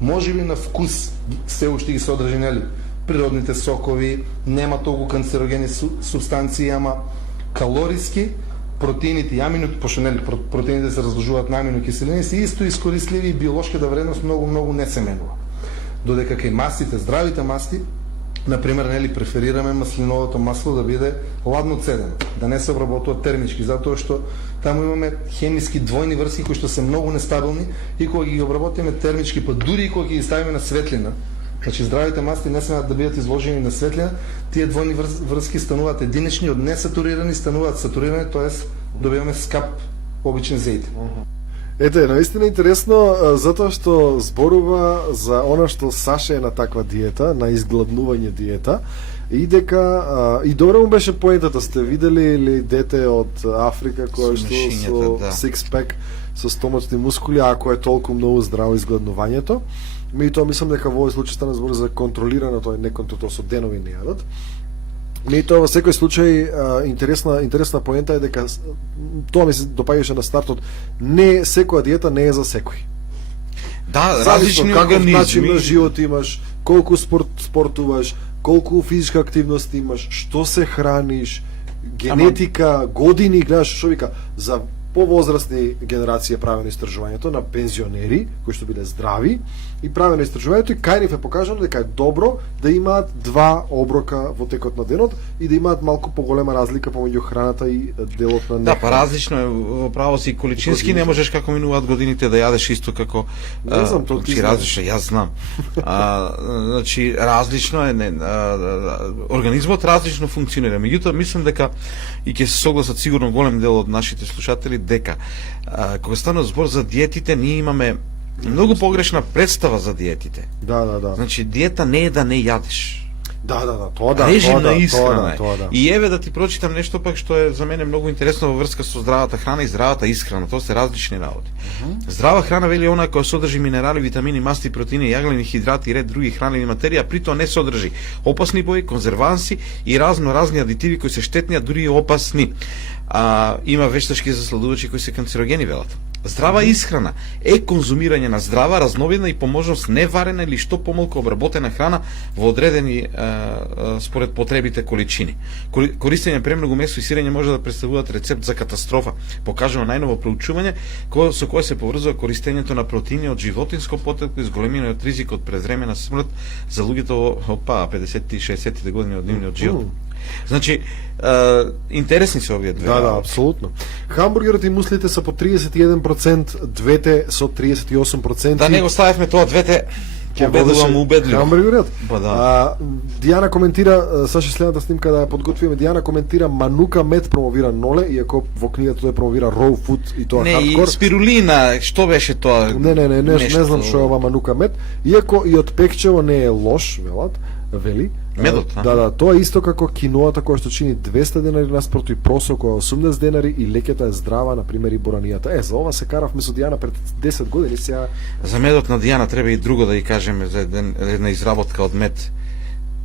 можеби на вкус се уште ги содржи нели природните сокови, нема толку канцерогени субстанции, ама калориски протеините и пошто нели протеините се разложуваат на аминокиселини, се исто искористливи и биолошката вредност многу не се менува. Додека кај мастите, здравите масти, например, нели преферираме маслиновото масло да биде ладно цедено, да не се обработува термички, затоа што таму имаме хемиски двојни врски кои што се многу нестабилни и кога ги обработиме термички, па дури и кога ги ставиме на светлина, значи здравите масти не смеат да бидат изложени на светлина, тие двојни врски стануваат единични, од несатурирани стануваат сатурирани, тоест добиваме скап обичен зејт. Ете, наистина интересно, затоа што зборува за она што Саша е на таква диета, на изгладнување диета, и дека и добро му беше поентата, сте видели ли дете од Африка кој што со сикспек со стомачни мускули, ако е толку многу здраво изгледнувањето. Меѓутоа мислам дека во овој случај стана збор за контролирано, тоа е неконтролирано, со денови не јадат. Меѓутоа во секој случај интересна поента е дека тоа ми се допаѓаше на стартот, не секоја диета не е за секој. Да, Зависно различни каков начин организми. на живот имаш, колку спортуваш, колку физичка активност имаш, што се храниш, генетика, години, гледаш што вика, за повозрастни генерации е правено истражувањето на пензионери кои што биле здрави и правено истражувањето и кај нив е покажано дека е добро да имаат 2 оброка во текот на денот и да имаат малку поголема разлика помеѓу храната и делот на Да, нехрана. па различно е, во право си количински не можеш како минуваат годините да јадеш исто како Не знам, тоа ти значи, знаеш. различно, јас знам. Значи различно е, организмот различно функционира. Меѓутоа мислам дека и ќе се согласат сигурно голем дел од нашите слушатели дека кога стана збор за диетите, ние имаме многу погрешна представа за диетите. Да. Значи диета не е да не јадеш. Тоа да, Режим тоа на да, исхрана. тоа да. И еве да ти прочитам нешто пак што е за мене многу интересно во врска со здравата храна и здравата исхрана. Тоа се различни работи. Здрава храна вели она која содржи минерали, витамини, масти, протеини, јаглени хидрати и ред други хранливи материи, а при тоа не содржи опасни бои, конзерванси и разни адитиви кои се штетни, а дури и опасни. Има вештачки засладувачи кои се канцерогени, велат. Здрава исхрана е конзумирање на здрава, разновидна и по можност неварена или што помалку обработена храна во одредени според потребите количини. Користење премногу месо и сирење може да представуваат рецепт за катастрофа, покажано најново проучување со кое се поврзува користењето на протеини од животинско потекло и зголемениот ризик од предвремена смрт за луѓето во 50-ти и 60-тите години од нивниот живот. Значи, интересни се овие две. Да, апсолутно. Хамбургерот и муслите се по 31%, двете со 38%. Да не го ставивме тоа двете, победувам убедливо. Хамбургерот? Ба да. Диана коментира, Саша следната снимка да ја подготвиме, Диана коментира Манука Мед промовира ноле, иако во книгата тој промовира raw food и тоа Не, хардкор. и спирулина, што беше тоа? Не знам што е ова Манука Мед, иако и од пекчево не е лош, вели. Медот, Да, тоа е исто како киноата која што чини 200 денари наспроту и просо која е 80 денари и лекета е здрава, на пример и боранијата. За ова се каравме со Дијана пред 10 години, сега За медот на Дијана треба и друго да ја кажеме за една изработка од мед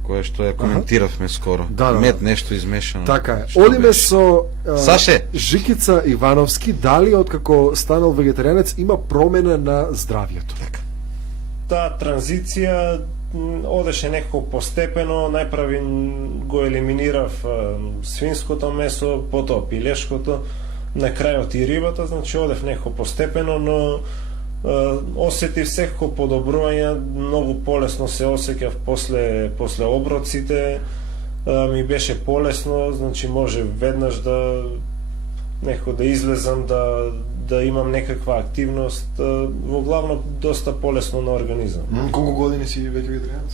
која што ја коментиравме скоро. Да. Мед нешто измешано. така е. Што Одиме беше? со Саше. Жикица Ивановски, дали откако станал вегетаријанец има промена на здравието? Таа транзиција одеше некако постепено, најправи го елиминирав свинското месо, потоа пилешкото, на крајот и рибата, значи одев некако постепено, но осетив секако подобрување, многу полесно се осеќав после оброците, ми беше полесно, значи може веднаш да некако да излезам, да имам некаква активност, во главно доста полесно на организам. Колку години си веќе вегетаријанец?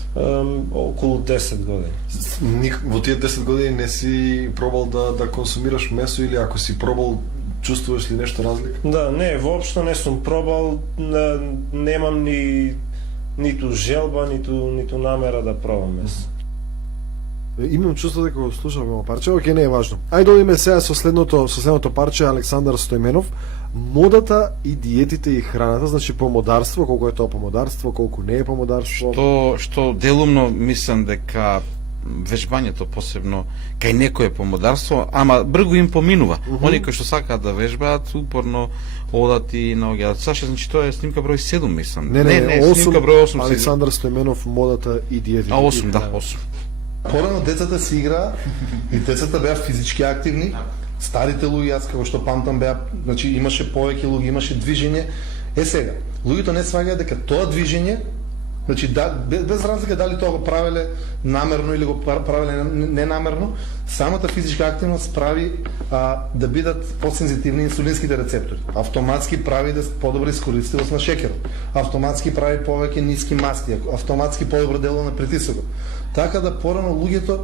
Околу 10 години. Во тие 10 години не си пробал да консумираш месо или ако си пробал, чувствуваш ли нешто разлика? Да, не, воопшто не сум пробал, немам ниту желба, ниту намера да пробам месо. Имам чувство дека го слушам ова парче, оке, не е важно. Ајде да одиме сега со следното парче, Александар Стојменов. Модата и диетите и храната, значи помодарство, колку е тоа помодарство, колку не е помодарство. Што делумно мислам дека вежбањето посебно кај некое помодарство, ама бргу им поминува. Они кои што сакаат да вежбаат, упорно одат и наоѓаат. Саша, значи тоа е снимка број 7, мислам. Не, снимка број 8. Александар Стојменов, модата и диетите. 8, да, 8. Порано децата си играа и децата беа физички активни. Старите луѓе, јас како што памтам, беа, значи имаше повеќе луѓе, имаше движење. Сега, луѓето не сваѓаат дека тоа движење, значи без разлика дали тоа го правеле намерно или го правеле ненамерно, самата физичка активност прави да бидат посензитивни инсулинските рецептори. Автоматски прави да подобра искористивост на шекерот. Автоматски прави повеќе ниски масти, автоматски подобро дело на притисокот. Така да порано луѓето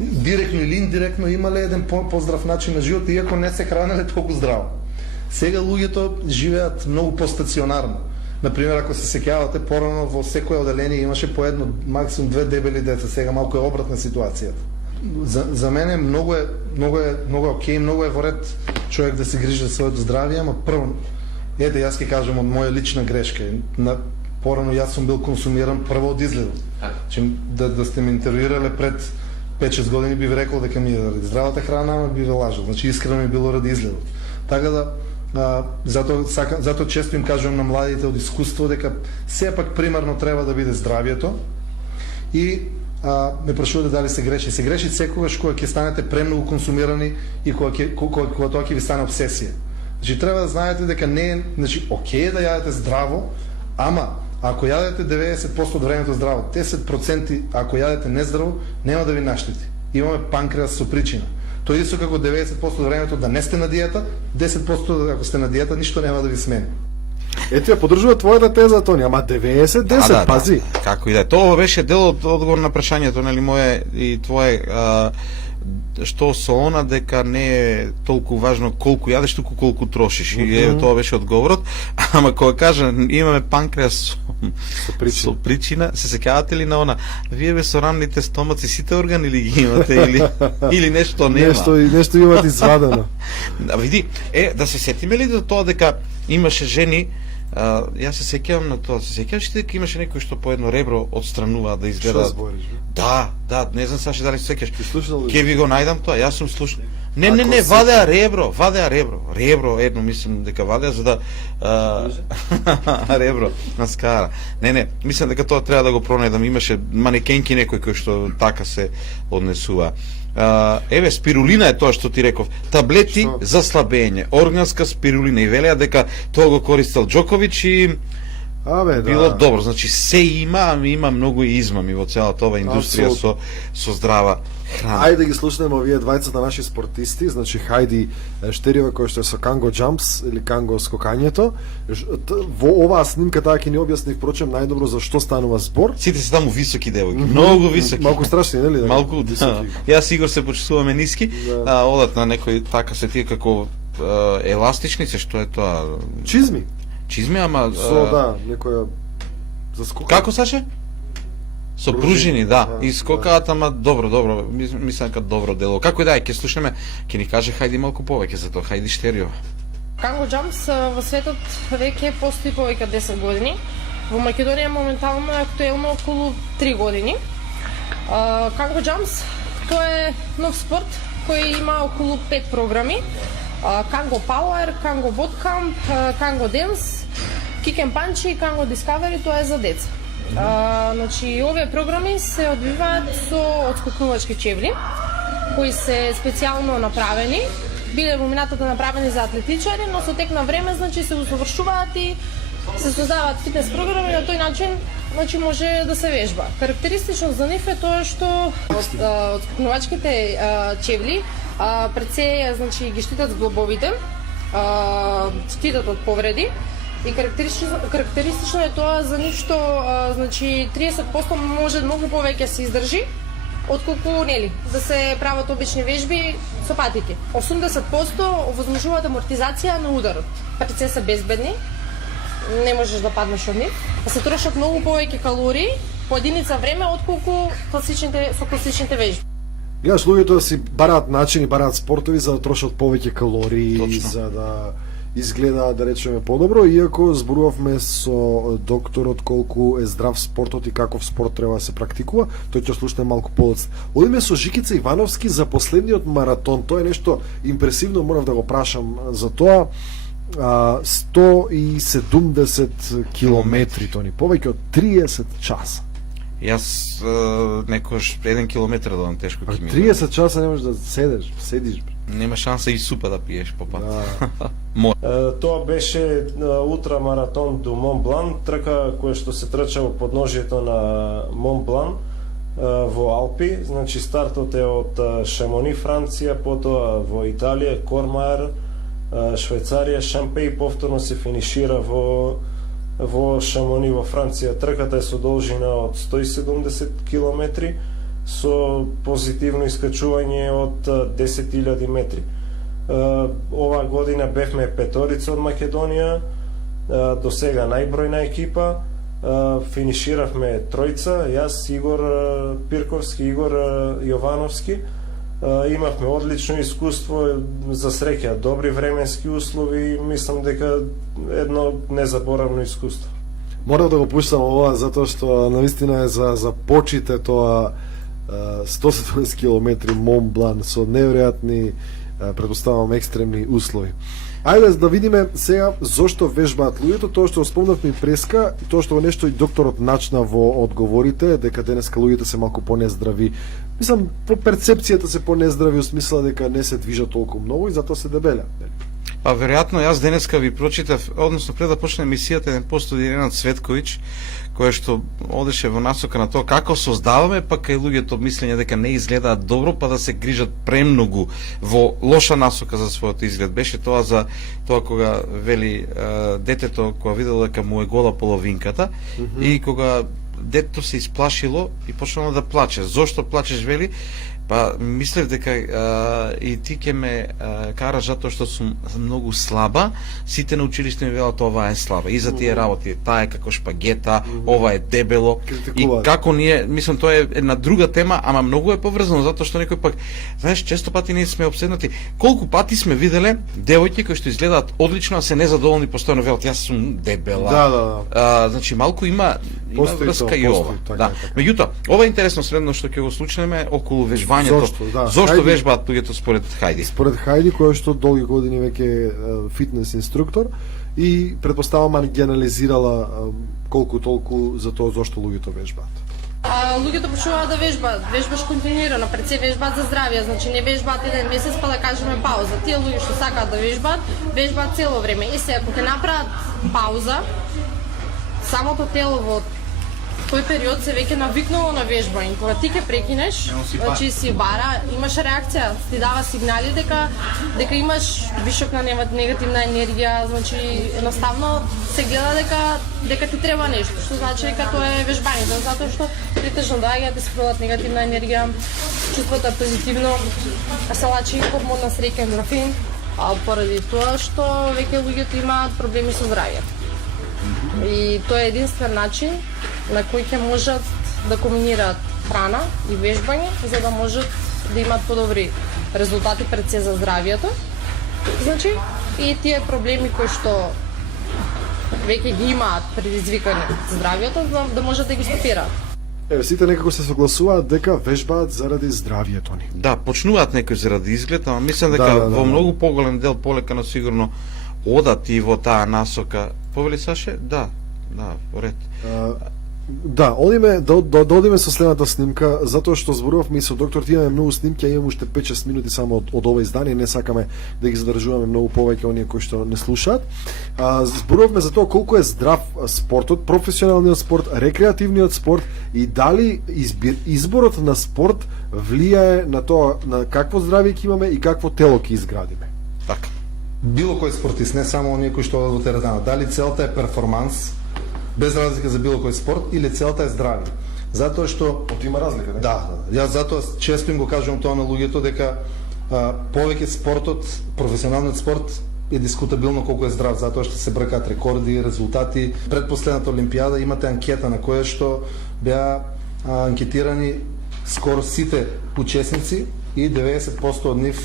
директно или индиректно имале еден поздрав начин на живот, иако не се хранеле толку здраво. Сега луѓето живеат многу постационарно. Например, ако се сеќавате, порано во секое оделение имаше по едно, максимум 2 дебели деца, сега малку е обратна ситуацијата. За мене многу е окей, многу е во ред човек да се грижи за своето здравје, ама прво Ете, јас ќе кажам од моја лична грешка. Порано јас сум бил консумиран прво од изгледот. Да сте ме интервјуирале пред 5-6 години би ви рекол дека ми е ради здравата храна, ама би ви лажал. Значи искрено ми било ради изгледот. Така да затоа често им кажувам на младите од искуство дека сепак примарно треба да биде здравието и ме прашувате дали се греши. Се греши секогаш кога ќе станете премногу консумирани и кога тоа ќе ви стане обсесија. Значи треба да знаете дека не е, значи окей да јадете здраво, ама ако јадете 90% од времето здраво, 10% ако јадете нездраво, нема да ви наштети. Имаме панкреас со причина. Тоа исто како 90% од времето да не сте на диета, 10% ако сте на диета, ништо нема да ви смени. Ето ја поддржува твојата теза, Тони, ама 90-10, пази. Како и да е. Тоа беше дел од одговор на прашањето, нели мое и твое, што со она дека не е толку важно колку јадеш, туку колку трошиш. И тоа беше одговорот. Ама кога кажа имаме панкреас со причина, се сеќавате ли на она? Вие бе со рамните стомаци сите органи ли ги имате или нешто нема? Нешто имате извадено. Види, да се сетиме ли до тоа дека имаше жени, јас се сеќавам на тоа, се сеќаваш дека имаше некој што по едно ребро отстранува да изгледа. Што збориш? Да, не знам Саши дали се сеќаш. Ти слушнал ли? Ке ви го најдам тоа, јас сум слушнал. Не, вадеа ребро. Ребро едно мислам дека вадеа за да ребро на скара. Не, мислам дека тоа треба да го пронајдам. Имаше манекенки некој кој што така се однесува. Еве, спирулина е тоа што ти реков. Таблети за слабење, органска спирулина, и велеа дека тоа го користел Џоковиќ и било добро. Значи се има многу измами во целата ова индустрија со здрава храна. Ајде да ги слушнеме овие двајцата наши спортисти, значи Хајди Штериова која што е со канго джампс или канго скокањето. Во оваа снимка таа ќе ни објасни впрочем најдобро за што станува збор. Сите се таму високи девојки, многу високи. Малку страшни, нели? Малку високи. Јас Игор се почувствуваме ниски, одат на некој така се тие како еластични се, што е тоа? Чизми, ама со некоја за скокање. Како Саше? Со пружини, и скокаат, ама добро, мислам дека добро дело. Како и да е, ќе слушнеме, ќе ни каже Хајди малку повеќе за тоа, Хајди Штериова. Канго джампс во светот веќе постои повеќе од 10 години. Во Македонија моментално е актуелно околу 3 години. Канго джампс тоа е нов спорт кој има околу 5 програми. Канго Power, Канго Bootcamp, Канго Dance, Kick and Punch и Канго Discovery, тоа е за деца. Значи, овие програми се одвиваат со отскокнувачки чевли, кои се специјално направени, биле во минатото направени за атлетичари, но со тек на време, значи, се усовршуваат и се создаваат фитнес програми, на тој начин, значи, може да се вежба. Карактеристично за нив е тоа што отскокнувачките чевли пред се, значи, ги штитат зглобовите, штитат од повреди. И карактеристично е тоа за нив што значи 30% може многу повеќе се издржи отколку нели да се прават обични вежби со патики. 80% овозможуваат амортизација на ударот. Патици се безбедни, не можеш да паднеш од нив, се трошат многу повеќе калории по единица време отколку класичните вежби. Гледаш, луѓето си бараат начини, бараат спортови за да трошат повеќе калории, за да изгледа, да речеме, подобро, иако зборувавме со докторот колку е здрав спортот и каков спорт треба да се практикува, тој ќе слушне малку подоцна. Одиме со Жикица Ивановски за последниот маратон. Тоа е нешто импресивно, морав да го прашам за тоа. 170 километри, Тони, повеќе од 30 часа. Јас некош 1 километар да тешко ќе ми. 30 часа не можеш да седиш. Нема шанса и супа да пиеш по пат. Тоа беше ултрамаратон до Монблан, трка која што се трча во подножието на Монблан во Алпи. Значи стартот е од Шамони, Франција, потоа во Италија, Кормаер, Швајцарија, Шампеј, повторно се финишира во Шамони во Франција. Трката е со должина од 170 километри со позитивно искачување од 10.000 метри. Ова година бевме петорица од Македонија, до сега најбројна екипа, финиширавме тројца, јас, Игор Пирковски, Игор Јовановски, Имавме одлично искуство, за среќа добри временски услови и мислам дека едно незаборавно искуство. Морам да го пуштам ова затоа што навистина е за почите тоа 170 км Мон Блан со неверојатни, предпоставам, екстремни услови. Ајде да видиме сега зошто вежбаат луѓето, тоа што спомнавме и преска, и тоа што нешто и докторот начна во одговорите, дека денеска луѓето се малку понездрави. Мислам, по перцепцијата се понездрави, во смисла дека не се движат толку многу и затоа се дебелja. Па веројатно јас денеска ви прочитав, односно пред да почне емисијата, еден пост од Ирена Цветковиќ, која што одеше во насока на тоа како создаваме, па кај луѓето мислење дека не изгледаат добро, па да се грижат премногу во лоша насока за својот изглед. Беше тоа за тоа кога вели детето кога видело дека му е гола половинката и кога детето се исплашило и почнало да плаче. Зошто плачеш, вели? Па мислев дека и ти ќе ме караш затоа што сум многу слаба, сите на училиште ми велат ова е слаба. И за тие работи, таа е како шпагета, ова е дебело. И како ние, мислам тоа е една друга тема, ама многу е поврзано затоа што некој пак, знаеш, често пати ние сме обседнати. Колку пати сме виделе девојки кои што изгледаат одлично, а се незадоволни, постојано велат јас сум дебела. Да. Значи малку има врска и ова. Да. Меѓутоа, ова е интересно следно што ќе го случиме околу вежбањето. Зошто вежбаат луѓето според Хајди? Според Хајди, која што долги години веќе е фитнес инструктор и предпоставам ги анализирала колку толку за тоа зошто луѓето вежбаат. Луѓето почнуваат да вежбаш континуирано, пред се вежбаат за здравје, значи не вежбаат еден месец па да кажеме пауза. Тие луѓе што сакаат да вежбаат цело време. И сега кога ќе направат пауза, самото тело во тој период се веќе навикнало на вежбање. Кога ти ќе прекинеш, значи си бара, имаш реакција, ти дава сигнали дека имаш вишок на негативна енергија, значи едноставно се гледа дека ти треба нешто, што значи дека тоа е вежбањето, затоа што притежно доаѓа да се продат негативна енергија, чувството е позитивно, а се лачи хормон на среќа ендорфин, поради тоа што веќе луѓето имаат проблеми со здравјето. И тоа е единствен начин на кој ќе можат да комбинираат храна и вежбање, за да можат да имаат подобри резултати пред се за здравјето. Значи, и тие проблеми кои што веќе ги имаат предизвикани здравјето, да можат да ги стопираат. Еве, сите некако се согласуваат дека вежбаат заради здравјето ни. Да, почнуваат некои заради изглед, ама мислам дека во многу поголем дел полека, но сигурно одат и во таа насока. Повели Саше? Да, во ред. Да, одиме да одиме со следната снимка, затоа што зборувавме и со доктор, имаме многу снимки, а имаме уште 5-6 минути само од ова издание, не сакаме да ги задржуваме многу повеќе оние кои што не слушаат. Зборувавме за тоа колку е здрав спортот, професионалниот спорт, рекреативниот спорт и дали изборот на спорт влијае на тоа на какво здравје ќе имаме и какво тело ќе изградиме. Така. Било кој спортист, не само оние кои што одат во теретана, дали целта е перформанс, без разлика за било кој спорт, или целта е здравје. Затоа што има разлика, не? Да. Јас затоа често им го кажувам тоа на луѓето дека повеќе спортот, професионалниот спорт е дискутабилно колку е здрав, затоа што се бркаат рекорди, резултати. Пред последната олимпијада имате анкета на која што беа анкетирани скоро сите учесници и 90% од нив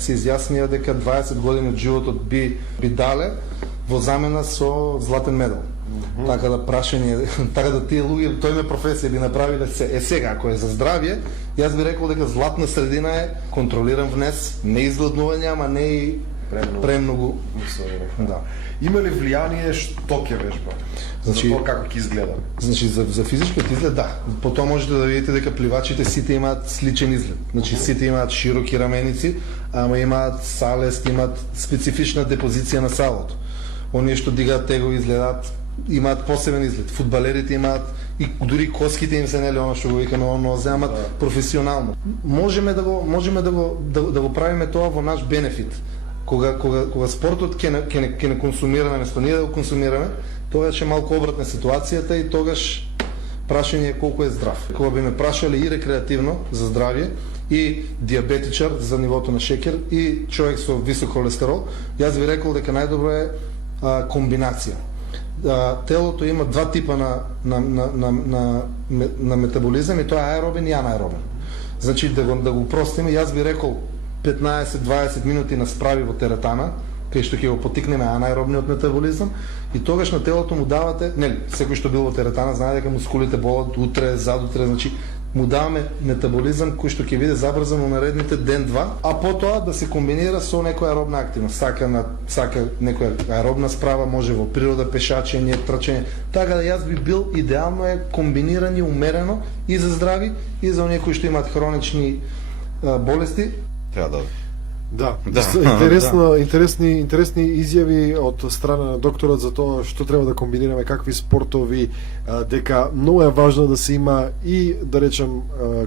се изјаснија дека 20 години од животот би дале во замена со златен медал. Така да прашање, така да тие луѓе, тој ме професија би направиле се. Сега, ако е за здравје, јас би рекол дека златна средина е контролиран внес, не изгладнување, ама не и премногу. Да. Има ли влијание што ќе вежба? Значи, за тоа како ќе изгледа? Значи, за физичкиот изглед, да. Потоа можете да видите дека пливачите сите имаат сличен изглед. Значи, сите имаат широки раменици, ама имаат салест, имаат специфична депозиција на салото. Оние што дигаат тегови изгледаат, имаат посебен изглед. Фудбалерите имаат и дури коските им се нели она што го викаме оно земат професионално. Можеме да го правиме тоа во наш бенефит. Кога спортот ќе не консумираме, место ние да го консумираме, тогаш е малку обратна ситуацијата и тогаш прашање е колку е здрав. Кога би ме прашале и рекреативно за здравје и диабетичар за нивото на шеќер и човек со висок холестерол, јас би рекол дека најдобро е комбинација. Телото има два типа на метаболизам и тоа е аеробен и анаеробен. Значи да го простиме, јас би рекол 15-20 минути на справи во теретана, кај што ќе го потикнеме анаеробниот метаболизам и тогаш на телото му давате, нели, секој што бил во теретана знае дека мускулите болат утре, задутре, значи му даваме метаболизам кој што ќе биде забрзан во наредните ден-два, а потоа да се комбинира со некоја аеробна активност. Сака некоја аеробна справа, може во природа пешачење, трчање. Така да јас би бил идеално е комбинирани умерено и за здрави и за оние кои што имаат хронични болести. Треба да Да, Да. интересни изјави од страна на докторот за тоа што треба да комбинираме, какви спортови, дека многу е важно да се има и, да речем,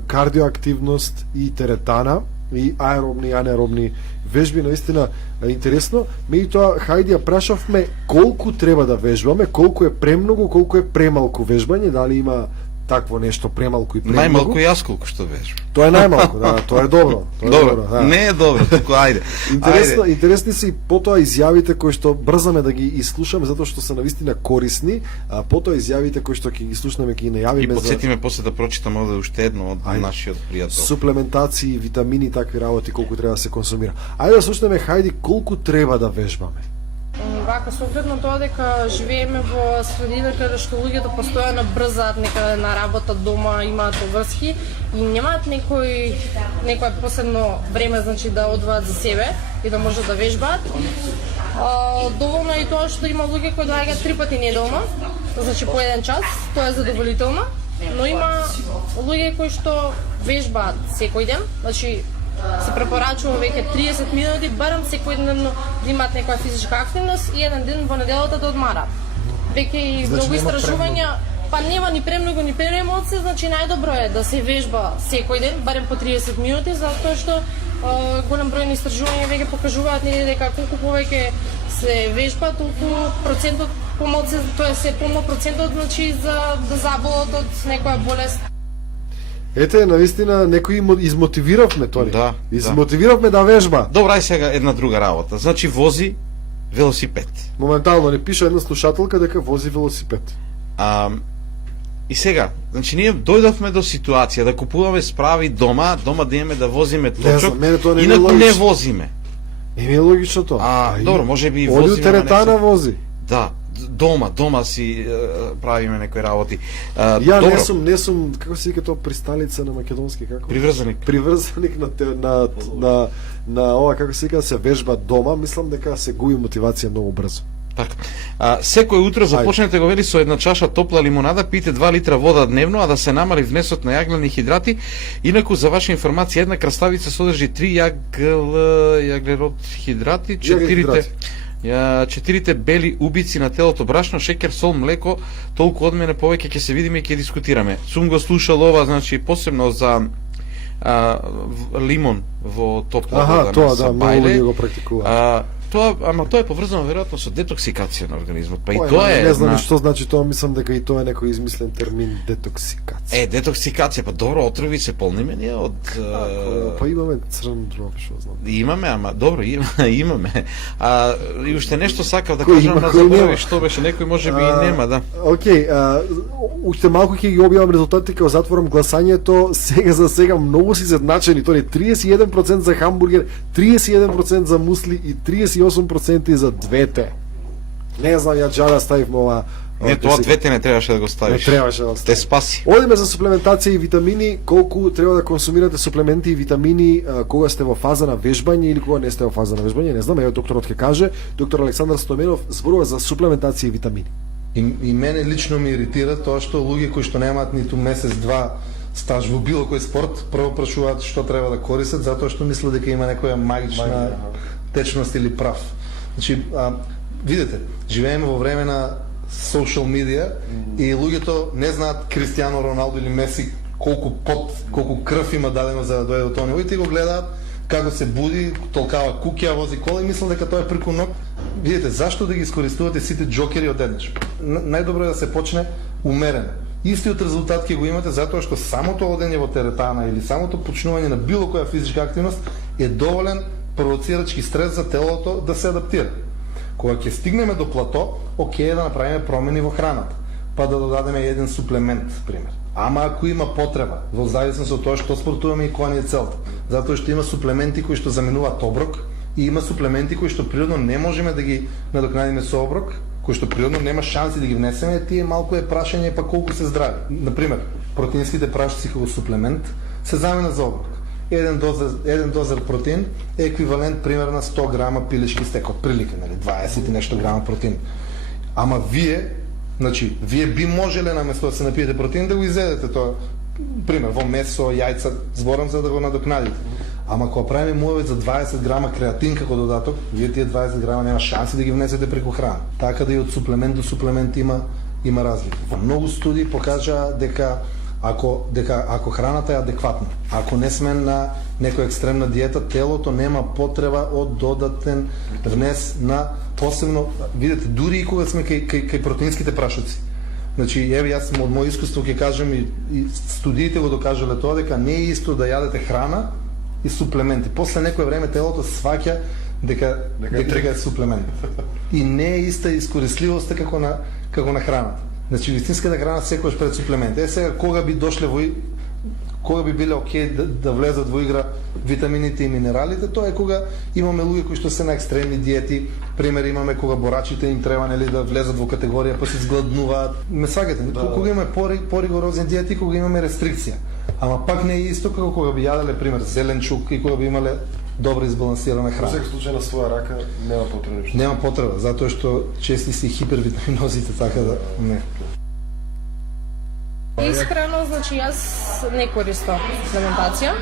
кардиоактивност и теретана, и аеробни и анаеробни вежби, наистина интересно. Меѓутоа, хајде ја прашавме колку треба да вежбаме, колку е премногу, колку е премалку вежбање, дали има такво нешто премалку и премногу. најмалку јас колку што вежбам. Тоа е најмалку, да, тоа е добро. Тоа е Добро, да. не е добро, туку ајде. Интересни се и потоа изјавите кои што брзаме да ги изслушаме затоа што се навистина корисни, а потоа изјавите кои што ќе ги слушнеме, ќе ги И најавиме за подсетиме после да прочитам овде уште едно од Ајде. нашиот пријател. суплементации, витамини и такви работи колку треба да се консумира. Ајде да слушнеме хајди колку треба да вежбаме. Вака, со оглед на тоа дека живееме во средина каде што луѓето постојано брзаат некаде на работа, дома, имаат обврски и немаат некој посебно време, значи да одвоат за себе и да можат да вежбаат. Доволно е и тоа што има луѓе кои доаѓаат 3 пати неделно, значи по 1 час, тоа е задоволително, но има луѓе кои што вежбаат секој ден, значи се препорачува веќе 30 минути, барем секојдневно да имаат некоја физичка активност и еден ден во неделата да одмарат. Веќе и Значи, многу нема истражувања, па нема ни премногу ни премалку, значи најдобро е да се вежба секој ден, барем по 30 минути, затоа што голем број на истражувања веќе покажуваат нели дека колку повеќе се вежба, толку процентот помалку, тоа се помал процентот значи за да заболат од некоја болест. Ете, навистина некои измотивиравме тоа. Да, Измотивиравме да вежба. Добро, ај сега една друга работа. Значи вози велосипед. Моментално ни пише една слушателка дека вози велосипед. И сега, значи ние дојдовме до ситуација да купуваме справи дома да имаме да возиме точок, знам, мене тоа не ми е инаку не логично. возиме. Не ми е логично тоа. Добро, може би и Оди возиме. у теретана вози. Да, дома си правиме некои работи. Ја Добро, не сум, како се вика тоа, присталица на македонски, како? приврзаник. Приврзаник на ова, како се вика, да се вежба дома, мислам дека се губи мотивација многу брзо. Така. Секој утро започнете го вели со една чаша топла лимонада, пите 2 литра вода дневно, а да се намали внесот на јаглени хидрати. Инаку за ваша информација, една краставица содржи 3 јаглерод хидрати, 4 бели убици на телото, брашно, шеќер, сол, млеко. Толку од мене, повеќе ќе се видиме и ќе дискутираме. Сум го слушал ова, значи посебно за лимон во топла вода Тоа на да, многу сабајле. луѓе го практикуваат. Тоа е поврзано веројатно со детоксикација на организмот. Па и Ова, тоа е не знам на- што значи тоа, мислам дека и тоа е некој измислен термин детоксикација. детоксикација, па добро, отрови се полниме ние од Па имаме црн дроб, што знам. имаме, ама добро, имаме. И уште нешто сакав да Кој кажам, има, на кој нема? заборави што беше, некој можеби и нема, да. Океј, уште малку ќе ги објавам резултатите кога затворам гласањето. Сега многу си изедначени, тоа е 31% за хамбургер, 31% за мусли и 38% за двете. Не знам, ја джада ставивме ова. Не, тоа двете не требаше да го Не ставиш. требаше да Те ставиш. спаси. Одиме за суплементација и витамини, колку треба да консумирате суплементи и витамини кога сте во фаза на вежбање или кога не сте во фаза на вежбање, не знам, ево докторот ќе каже. Доктор Александар Стоменов зборува за суплементација и витамини. И мене лично ми иритира тоа што луѓе кои што немаат ниту месец-два стаж во било кој спорт, прво прашуваат што треба да користат, затоа што мислат дека има некоја магична течност или прав. Значи, видите, живееме во време на social media и луѓето не знаат Кристијано Роналдо или Меси колку крв има дадено за да дојде до тоа ниво и ти го гледаат како се буди, толкава куќа, вози кола и мислам дека тоа е преку ног. Видите, зашто да ги искористувате сите џокери одеднаш? Најдобро е да се почне умерено. Истиот резултат ќе го имате затоа што самото одење во теретана или самото почнување на било која физичка активност е доволен провоцирачки стрес за телото да се адаптира. Кога ќе стигнеме до плато, окей е да направиме промени во храната, па да додадеме еден суплемент, пример. Ама ако има потреба, во зависност од тоа што спортуваме и која ни е целта. Затоа што има суплементи кои што заменуваат оброк и има суплементи кои што природно не можеме да ги надокнадиме со оброк, кои што природно нема шанси да ги внесеме, тие малку е прашање па колку се здрави. Например, протеинските прашици како суплемент се заменат за оброк. Еден дозар протеин е еквивалент пример на 100 грама пилешки стек, од прилика, нели, 20 и нешто грама протеин. Ама вие би можеле наместо да се напиете протеин да го изедете тоа, пример, во месо, јајца, зборам за да го надокнадите. Ама кога правиме муавет за 20 грама креатин како додаток, вие тие 20 грама нема шанси да ги внесете преку храна. Така да и од суплемент до суплемент има разлика. Во многу студии покажа дека ако храната е адекватна, ако не сме на некоја екстремна диета, телото нема потреба од додатен внес на посебно, видите, дури и кога сме кај протеинските прашоци. Значи, еве јас од моје искуство ќе кажам и студиите го докажале тоа дека не е исто да јадете храна и суплементи. После некое време телото сваќа дека е суплемент. И не е иста искористливоста како на храната. Значи, вистинската храна секогаш пред суплемент. Сега кога би биле окей да влезат во игра витамините и минералите, тоа е кога имаме луѓе кои што се на екстремни диети, пример имаме кога борачите им треба нели да влезат во категорија па се изгладнуваат. Ме сагате, кога имаме поригорозни диети, кога имаме рестрикција. Ама пак не е исто како кога би јаделе пример зеленчук и кога би имале добро избалансирана храна. Во секој случај на своја рака нема потреба. Нема потреба, затоа што чести си хипервитаминозите, така да не. Искрено, значи јас не користам суплементација.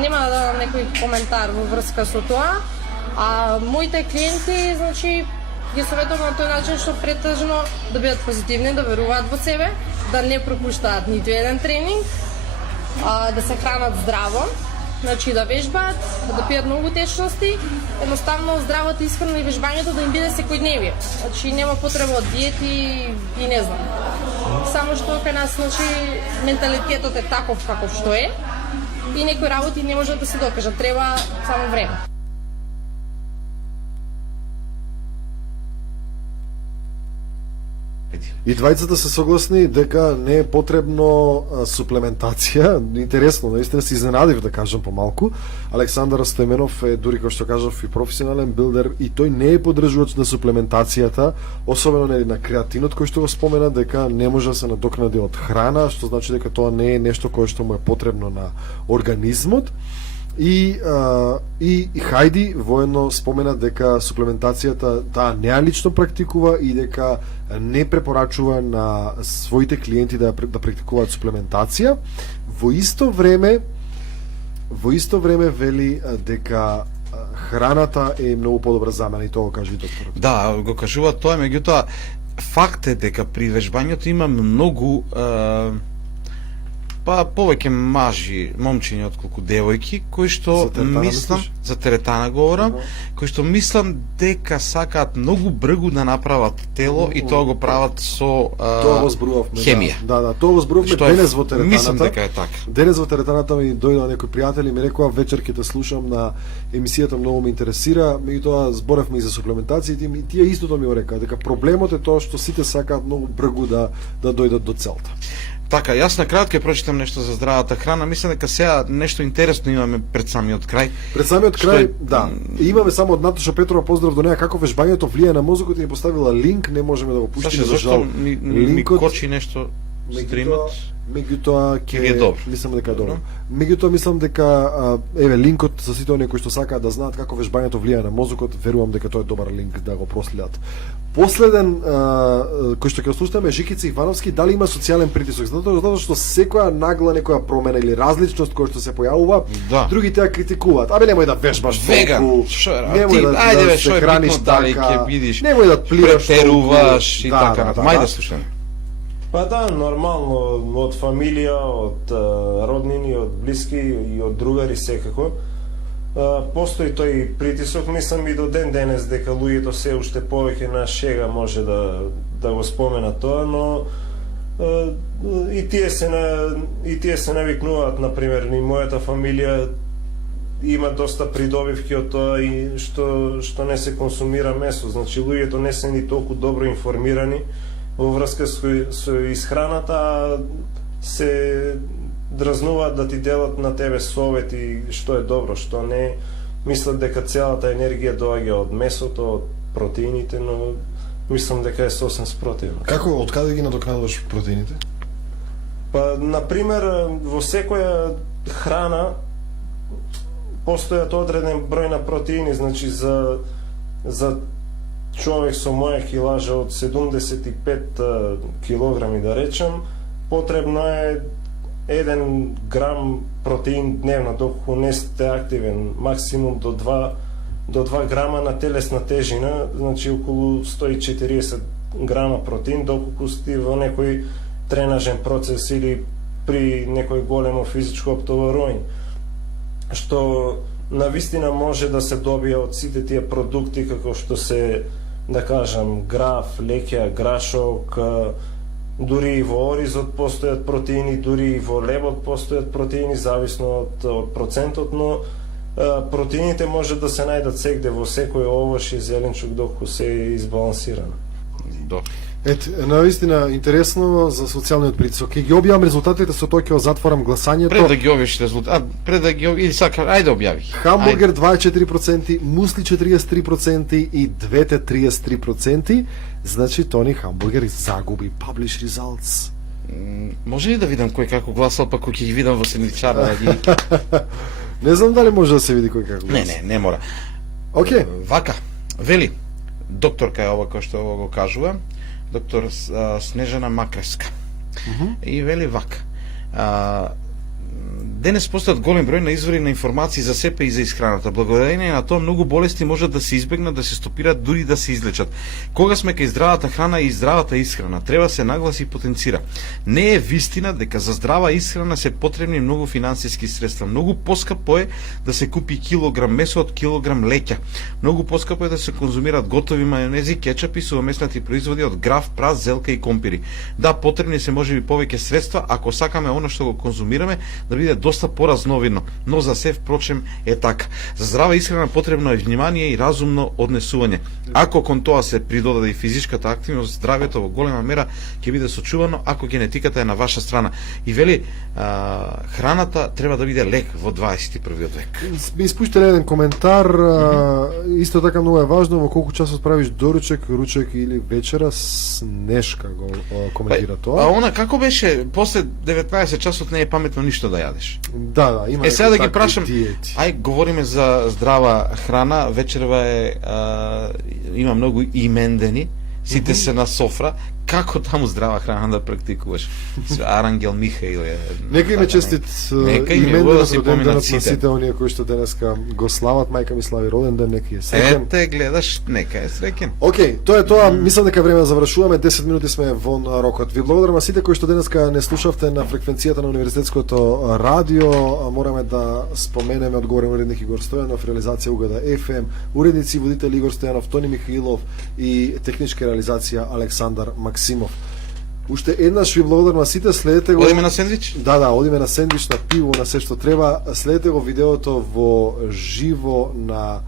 Нема да дадам некој коментар во врска со тоа, а моите клиенти, значи, ги советувам на тој начин што претежно да бидат позитивни, да веруваат во себе, да не пропуштаат ниту еден тренинг, да се хранат здраво, значи да вежбаат, да пијат многу течности, едноставно здравата исхрана и вежбањето да им биде секојдневие. Значи нема потреба од диети и не знам. Само што кај нас, значи, менталитетот е таков каков што е и некои работи не можат да се докажат, треба само време. И двајцата се согласни дека не е потребно суплементација. Интересно, наистина се изненадив да кажам помалку. Александар Стојменов е, дури како што кажав, и професионален билдер и тој не е поддржувач на суплементацијата, особено на креатинот кој што го спомена дека не може да се надокнади од храна, што значи дека тоа не е нешто кое што му е потребно на организмот. И Хајди воедно спомена дека суплементацијата таа не ја лично практикува и дека не препорачува на своите клиенти да практикуваат суплементација. Во исто време вели дека храната е многу подобра замена и тоа го кажи докторот. Да, го кажува тоа, меѓутоа факт е дека при вежбањето има многу повеќе момчиња отколку девојки, кои што мислам за теретана говорам, кои што мислам дека сакаат многу брзо да направат тело и тоа го прават со хемија. Да, тоа го зборувавме денес во теретаната. Мислам дека е така. Денес во теретаната ми дојдоа некои пријатели и ми рекоа вечер ќе те слушам на емисијата, многу ме интересира, меѓутоа зборевме и за суплементација и тие истото ми го рекаа дека проблемот е тоа што сите сакаат многу брзо да дојдат до целта. Така, јас на крајот ќе прочитам нешто за здравата храна. Мислам дека сега нешто интересно имаме пред самиот крај. Пред самиот крај, да. Имаме само од Наташа Петрова поздрав до неа како вежбањето влијае на мозокот и ни поставила линк, не можеме да го пуштиме за жал. Ми кочи нешто стримот. Меѓутоа мислам дека е добро. Меѓутоа мислам дека еве линкот за сите оние кои што сакаат да знаат како вежбањето влијае на мозокот, верувам дека тоа е добар линк да го проследат. Последен кој што ќе слушаме Жикица Ивановски, дали има социјален притисок? Затоа што секоја нагла некоја промена или различност која што се појавува, другите ја критикуваат. Абе немој да вежбаш толку. Немој да се храниш така. Немој да плираш, претеруваш и така. Мај да слушаме. Па да, нормално, од фамилија, од роднини, од блиски и од другари секако. Постои тој притисок, мислам и до ден денес дека луѓето се уште повеќе на шега може да го споменат тоа, но и тие се навикнуваат, например, и мојата фамилија има доста придобивки од тоа и што не се консумира месо, значи луѓето не се ни толку добро информирани во врска со исхраната, се дразнуваат да ти делат на тебе совети што е добро, што не. Мислат дека целата енергија доаѓа од месото, од протеините, но мислам дека е сосем спротивно. Како, од каде ги надокнадуваш протеините? Па, например, во секоја храна постојат одреден број на протеини, значи за човек со моја килажа од 75 килограми, да речем, потребно е 1 грам протеин дневно, доколку не сте активен, максимум до 2 грама на телесна тежина, значи околу 140 грама протеин, доколку сте во некој тренажен процес или при некој големо физичко оптоварување, што навистина може да се добие од сите тие продукти како што се, да кажам, граф, леќа, грашок, дури и во оризот постојат протеини, дури и во лебот постојат протеини, зависно од процентот, но протеините може да се најдат сегде во секој овош и зеленчук доколку се е избалансирано. Добро. Ете, навистина интересно за социјалниот притисок. Ќе ги објавам резултатите, со тоа ќе затворам гласањето. Пред да ги објавиш резултат, пред да ги или сака, ајде објави. Хамбургер 24%, мусли 43% и двете 33%. Значи Тони Хамбургер загуби publish results. Може ли да видам кој како гласал, па кој ќе ги видам во сендвичара да ги... Не знам дали може да се види кој како гласал. Не мора. Океј. Вака, вели, докторка е ова кој што го кажува, доктор Снежана Макреска. И вели вака. Денес постојат голем број на извори на информации за себе и за исхраната. Благодарение на тоа многу болести можат да се избегнат, да се стопират, дури да се излечат. Кога сме кај здравата храна и здравата исхрана, треба се нагласи и потенцира. Не е вистина дека за здрава исхрана се потребни многу финансиски средства. Многу поскапо е да се купи килограм месо од килограм леќа. Многу поскапо е да се конзумират готови мајонези, кетчапи, сувомеснати производи од граф, прас, зелка и компири. Да, потребни се можеби повеќе средства ако сакаме она што го конзумираме да биде доста поразновидно, но за се впрочем е така. За здрава исхрана потребно е внимание и разумно однесување. Ако кон тоа се придодаде и физичката активност, здравјето во голема мера ќе биде сочувано ако генетиката е на ваша страна. И вели, храната треба да биде лек во 21 век. Ми испуштиле еден коментар, исто така многу е важно во колку часот правиш доручек, ручек или вечера, Снешка го коментира тоа. А она како беше, после 19 часот не е паметно ништо да јадеш. Да, има. Сега да ги такви прашам, диети. ај говориме за здрава храна, вечерва е има многу имендени, сите се на софра, како таму здрава храна да практикуваш? Арангел Михаил е... Нека им е честит Нека им е имен да денот си роден поминат денот на сите. сите оние кои што денеска го слават, мајка ми слави роден ден, нека е среќен. Ете, гледаш, нека е среќен. Океј, тоа е тоа, мислам дека е време да завршуваме, 10 минути сме во рокот. Ви благодарам на сите кои што денеска не слушавте на фреквенцијата на Универзитетското радио. Мораме да споменеме одговорен уредник Игор Стојанов, реализација Угада ФМ, уредници и водители Игор Стојанов, Тони Михаилов и техничка реализација Александар Максимов. Уште еднаш ви благодарам на сите, следете го. Одиме на сендвич? Да, одиме на сендвич, на пиво, на се што треба. Следете го видеото во живо на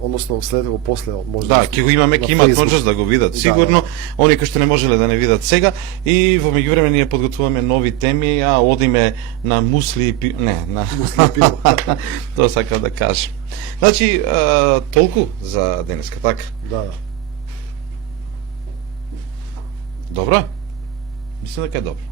односно следете го после, може Да, ќе го имаме, ќе имат можност да го видат. Сигурно, оние кои што не можеле да не видат сега, и во меѓувреме ние подготвуваме нови теми, а одиме на мусли и пиво. Не, на мусли и пиво. Тоа сакам да кажам. Значи, толку за денеска, така? Да. Добро? Мислам дека е добро.